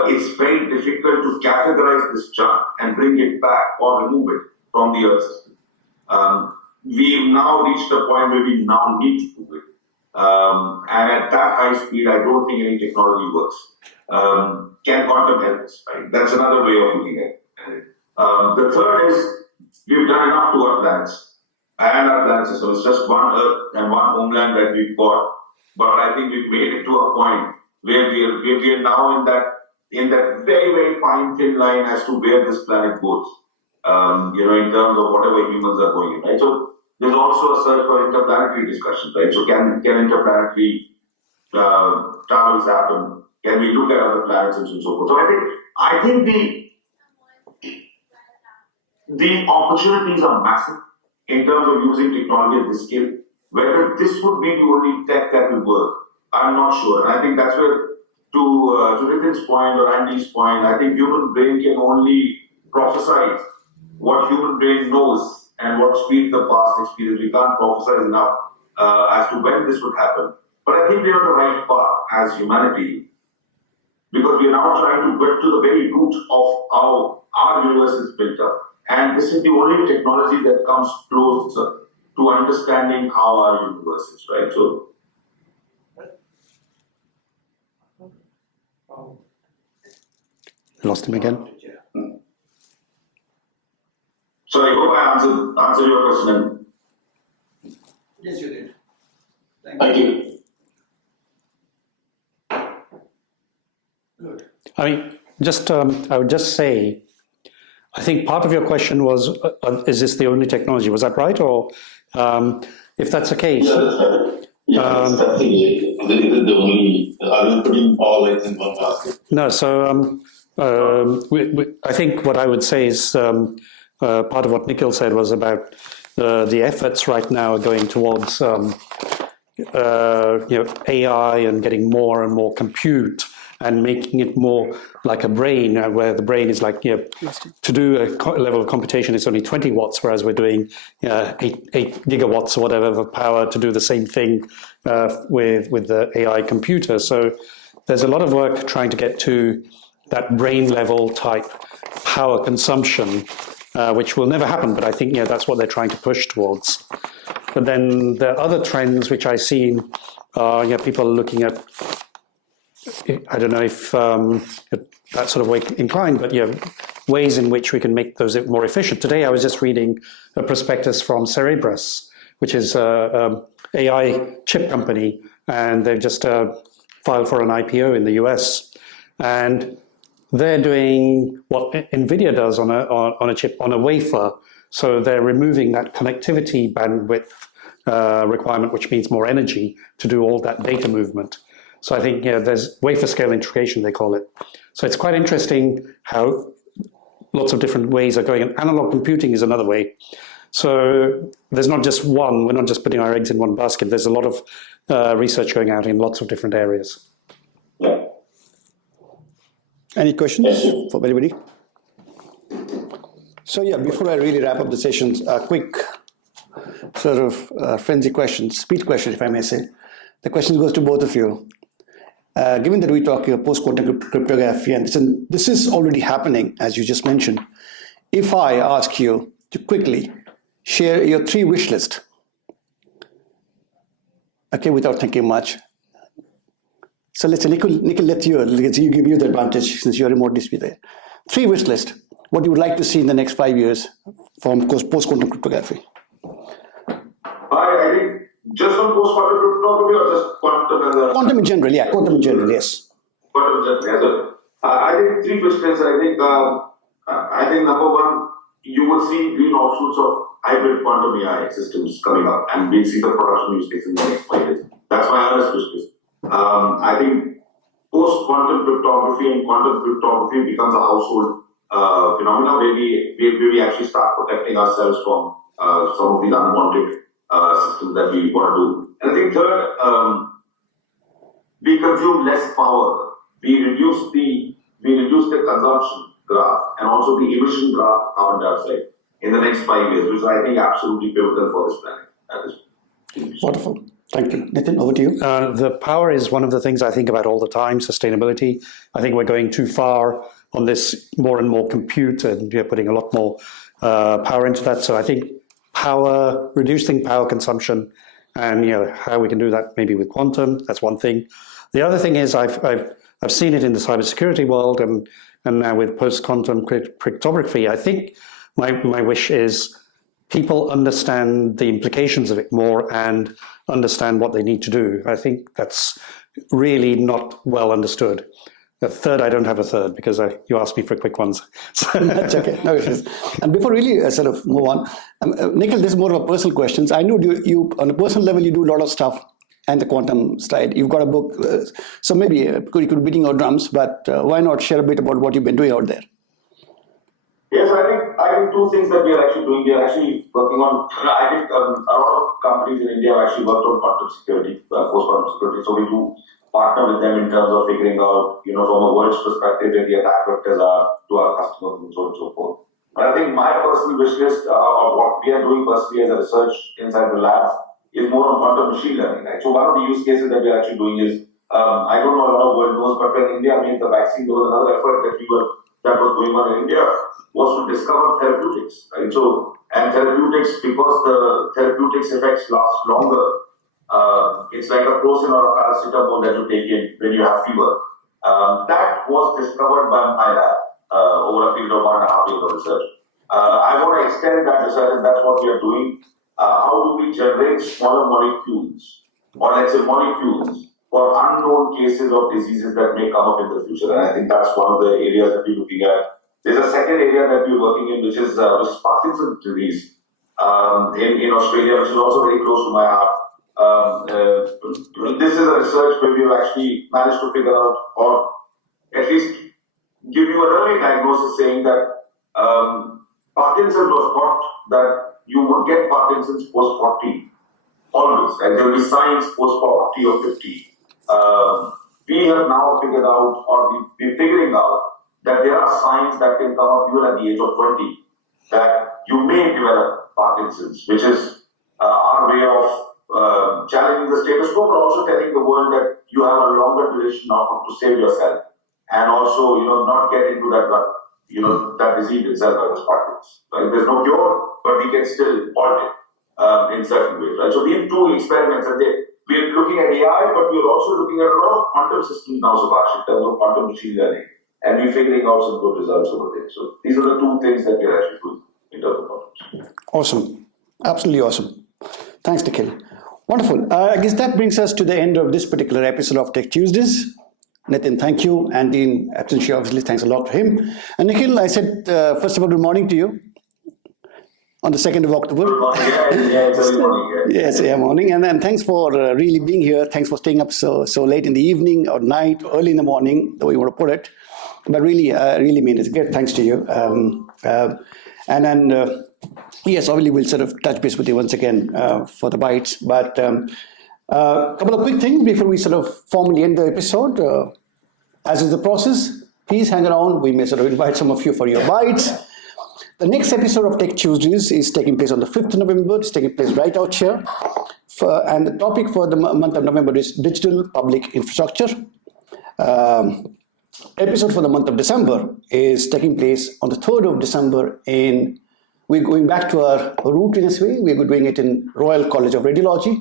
it's very difficult to categorize this junk and bring it back or remove it from the Earth system. We've now reached a point where we now need to do it. And at that high speed, I don't think any technology works. Can quantum help us, right? That's another way of looking at it. The third is we've done enough to our planets and our planet system. It's just one Earth and one homeland that we've got. But I think we've made it to a point where we are now in that very, very fine thin line as to where this planet goes. In terms of whatever humans are going in, right? So there's also a search for interplanetary discussions, right? So can interplanetary travels happen? Can we look at other planets and so forth? So I think the opportunities are massive in terms of using technology at this scale. Whether this would be the only tech that will work, I'm not sure. And I think that's where, to Ritin's point or Andy's point, I think human brain can only prophesize what human brain knows and what speed the past experience. We can't prophesize enough as to when this would happen. But I think we are on the right path as humanity because we are now trying to get to the very root of how our universe is built up. And this is the only technology that comes closer to understanding how our universe is, right? So, Lost him again. so I hope I answered your question. Yes, you did. Thank you. Good. I mean, I would just say, I think part of your question was, is this the only technology? Was that right? Or if that's the case? Yeah, that's right. Yeah, that's the only, are you putting all eggs in one basket? No, so I think what I would say is part of what Nikhil said was about the efforts right now are going towards AI and getting more and more compute and making it more like a brain, where the brain is like, to do a level of computation, it's only 20 watts, whereas we're doing 8 gigawatts or whatever of power to do the same thing with the AI computer. So there's a lot of work trying to get to that brain level type power consumption, which will never happen, but I think that's what they're trying to push towards. But then the other trends which I've seen are people looking at, I don't know if that sort of way inclined, but ways in which we can make those more efficient. Today I was just reading a prospectus from Cerebras, which is an AI chip company, and they've just filed for an IPO in the US. And they're doing what NVIDIA does on a chip, on a wafer. So they're removing that connectivity bandwidth requirement, which means more energy to do all that data movement. So I think there's wafer scale integration, they call it. So it's quite interesting how lots of different ways are going, and analog computing is another way. So there's not just one, we're not just putting our eggs in one basket. There's a lot of research going out in lots of different areas. Any questions for anybody? So before I really wrap up the sessions, a quick sort of frenzy question, speed question, if I may say. The question goes to both of you. Given that we talk here post-quantum cryptography, and this is already happening, as you just mentioned, if I ask you to quickly share your 3 wish list, okay, without thinking much. So let's say, Nikhil, let's give you the advantage since you're remotely there. 3 wish list, what you would like to see in the next 5 years from post-quantum cryptography. I think just on post-quantum cryptography or just quantum as a... Quantum in general, quantum in general, yes. Quantum in general, I think 3 questions. I think number one, you will see green offshoots of hybrid quantum AI systems coming up, and we'll see the production use case in the next 5 years. That's my honest wish list. I think post-quantum cryptography and quantum cryptography becomes a household phenomenon where we actually start protecting ourselves from some of these unwanted systems that we want to do. And I think third, we consume less power. We reduce the consumption graph and also the emission graph of carbon dioxide in the next 5 years, which I think absolutely pivotal for this planet at this point. Wonderful. Thank you. Nitin, over to you. The power is one of the things I think about all the time, sustainability. I think we're going too far on this, more and more compute, and we're putting a lot more power into that. So I think power, reducing power consumption, and how we can do that maybe with quantum, that's one thing. The other thing is I've seen it in the cybersecurity world, and now with post-quantum cryptography. I think my wish is people understand the implications of it more and understand what they need to do. I think that's really not well understood. The third, I don't have a third because you asked me for quick ones. That's okay. No issues. And before really sort of move on, Nikhil, this is more of a personal question. I know you on a personal level, you do a lot of stuff and the quantum side. You've got a book, so maybe you could be beating your drums, but why not share a bit about what you've been doing out there? Yes, I think 2 things that we are actually doing. We are actually working on, I think a lot of companies in India have actually worked on quantum security, post-quantum security. So we do partner with them in terms of figuring out, from a world's perspective, where the attack vectors are to our customers and so on and so forth. But I think my personal wish list of what we are doing personally as a research inside the labs is more on quantum machine learning. Right? So one of the use cases that we are actually doing is, I don't know a lot of world knows, but when India made the vaccine, there was another effort that was going on in India, was to discover therapeutics, right? So, and therapeutics, because the therapeutics effects last longer, it's like a Prosin or a paracetamol that you take in when you have fever. That was discovered by my lab over a period of 1.5 years of research. I want to extend that research, and that's what we are doing. How do we generate smaller molecules, or let's say molecules, for unknown cases of diseases that may come up in the future? And I think that's one of the areas that we're looking at. There's a second area that we're working in, which is Parkinson's disease in Australia, which is also very close to my heart. This is a research where we've actually managed to figure out, or at least give you an early diagnosis saying that Parkinson's was thought that you would get Parkinson's post-40, always, and there will be signs post-40 or 50. we have now figured out, or we're figuring out, that there are signs that can come up even at the age of 20, that you may develop Parkinson's, which is our way of challenging the status quo, but also telling the world that you have a longer duration now to save yourself, and also, not get into that, that disease itself as Parkinson's. Right? There's no cure, but we can still halt it in certain ways. Right? So these two experiments, and we're looking at AI, but we're also looking at a lot of quantum systems now, Subhash, in terms of quantum machine learning, and we're figuring out some good results over there. So these are the two things that we're actually doing in terms of quantum. Awesome. Absolutely awesome. Thanks, Nikhil. Wonderful. I guess that brings us to the end of this particular episode of Tech Tuesdays. Nitin, thank you. And in absentia, obviously, thanks a lot to him. And Nikhil, I said, first of all, good morning to you on the 2nd of October. Good morning. Yeah, it's early morning. Yeah. Yes, yeah, morning. And then thanks for really being here. Thanks for staying up so late in the evening or night, early in the morning, the way you want to put it. But really, really mean it. Great thanks to you. And then, yes, obviously, we'll sort of touch base with you once again for the bites. But a couple of quick things before we sort of formally end the episode. As is the process, please hang around. We may sort of invite some of you for your bites. The next episode of Tech Tuesdays is taking place on the 5th of November. It's taking place right out here. And the topic for the month of November is digital public infrastructure. Episode for the month of December is taking place on the 3rd of December we're going back to our route in this way. We're doing it in Royal College of Radiology,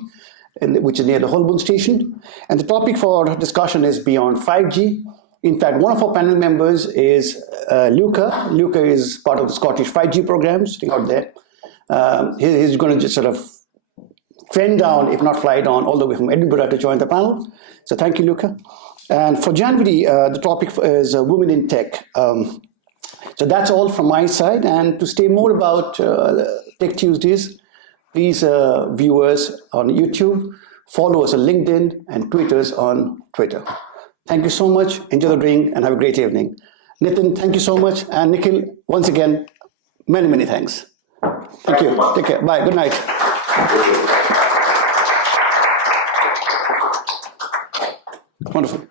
which is near the Holborn station. And the topic for discussion is beyond 5G. In fact, one of our panel members is Luca. Luca is part of the Scottish 5G program, sitting out there. He's going to just sort of fend down, if not fly down, all the way from Edinburgh to join the panel. So thank you, Luca. And for January, the topic is Women in Tech. So that's all from my side. And to stay more about Tech Tuesdays, please, viewers on YouTube, follow us on LinkedIn and tweet us on Twitter. Thank you so much. Enjoy the drink and have a great evening. Nitin, thank you so much. And Nikhil, once again, many, many thanks. Thank you. Take care. Bye. Good night. Wonderful.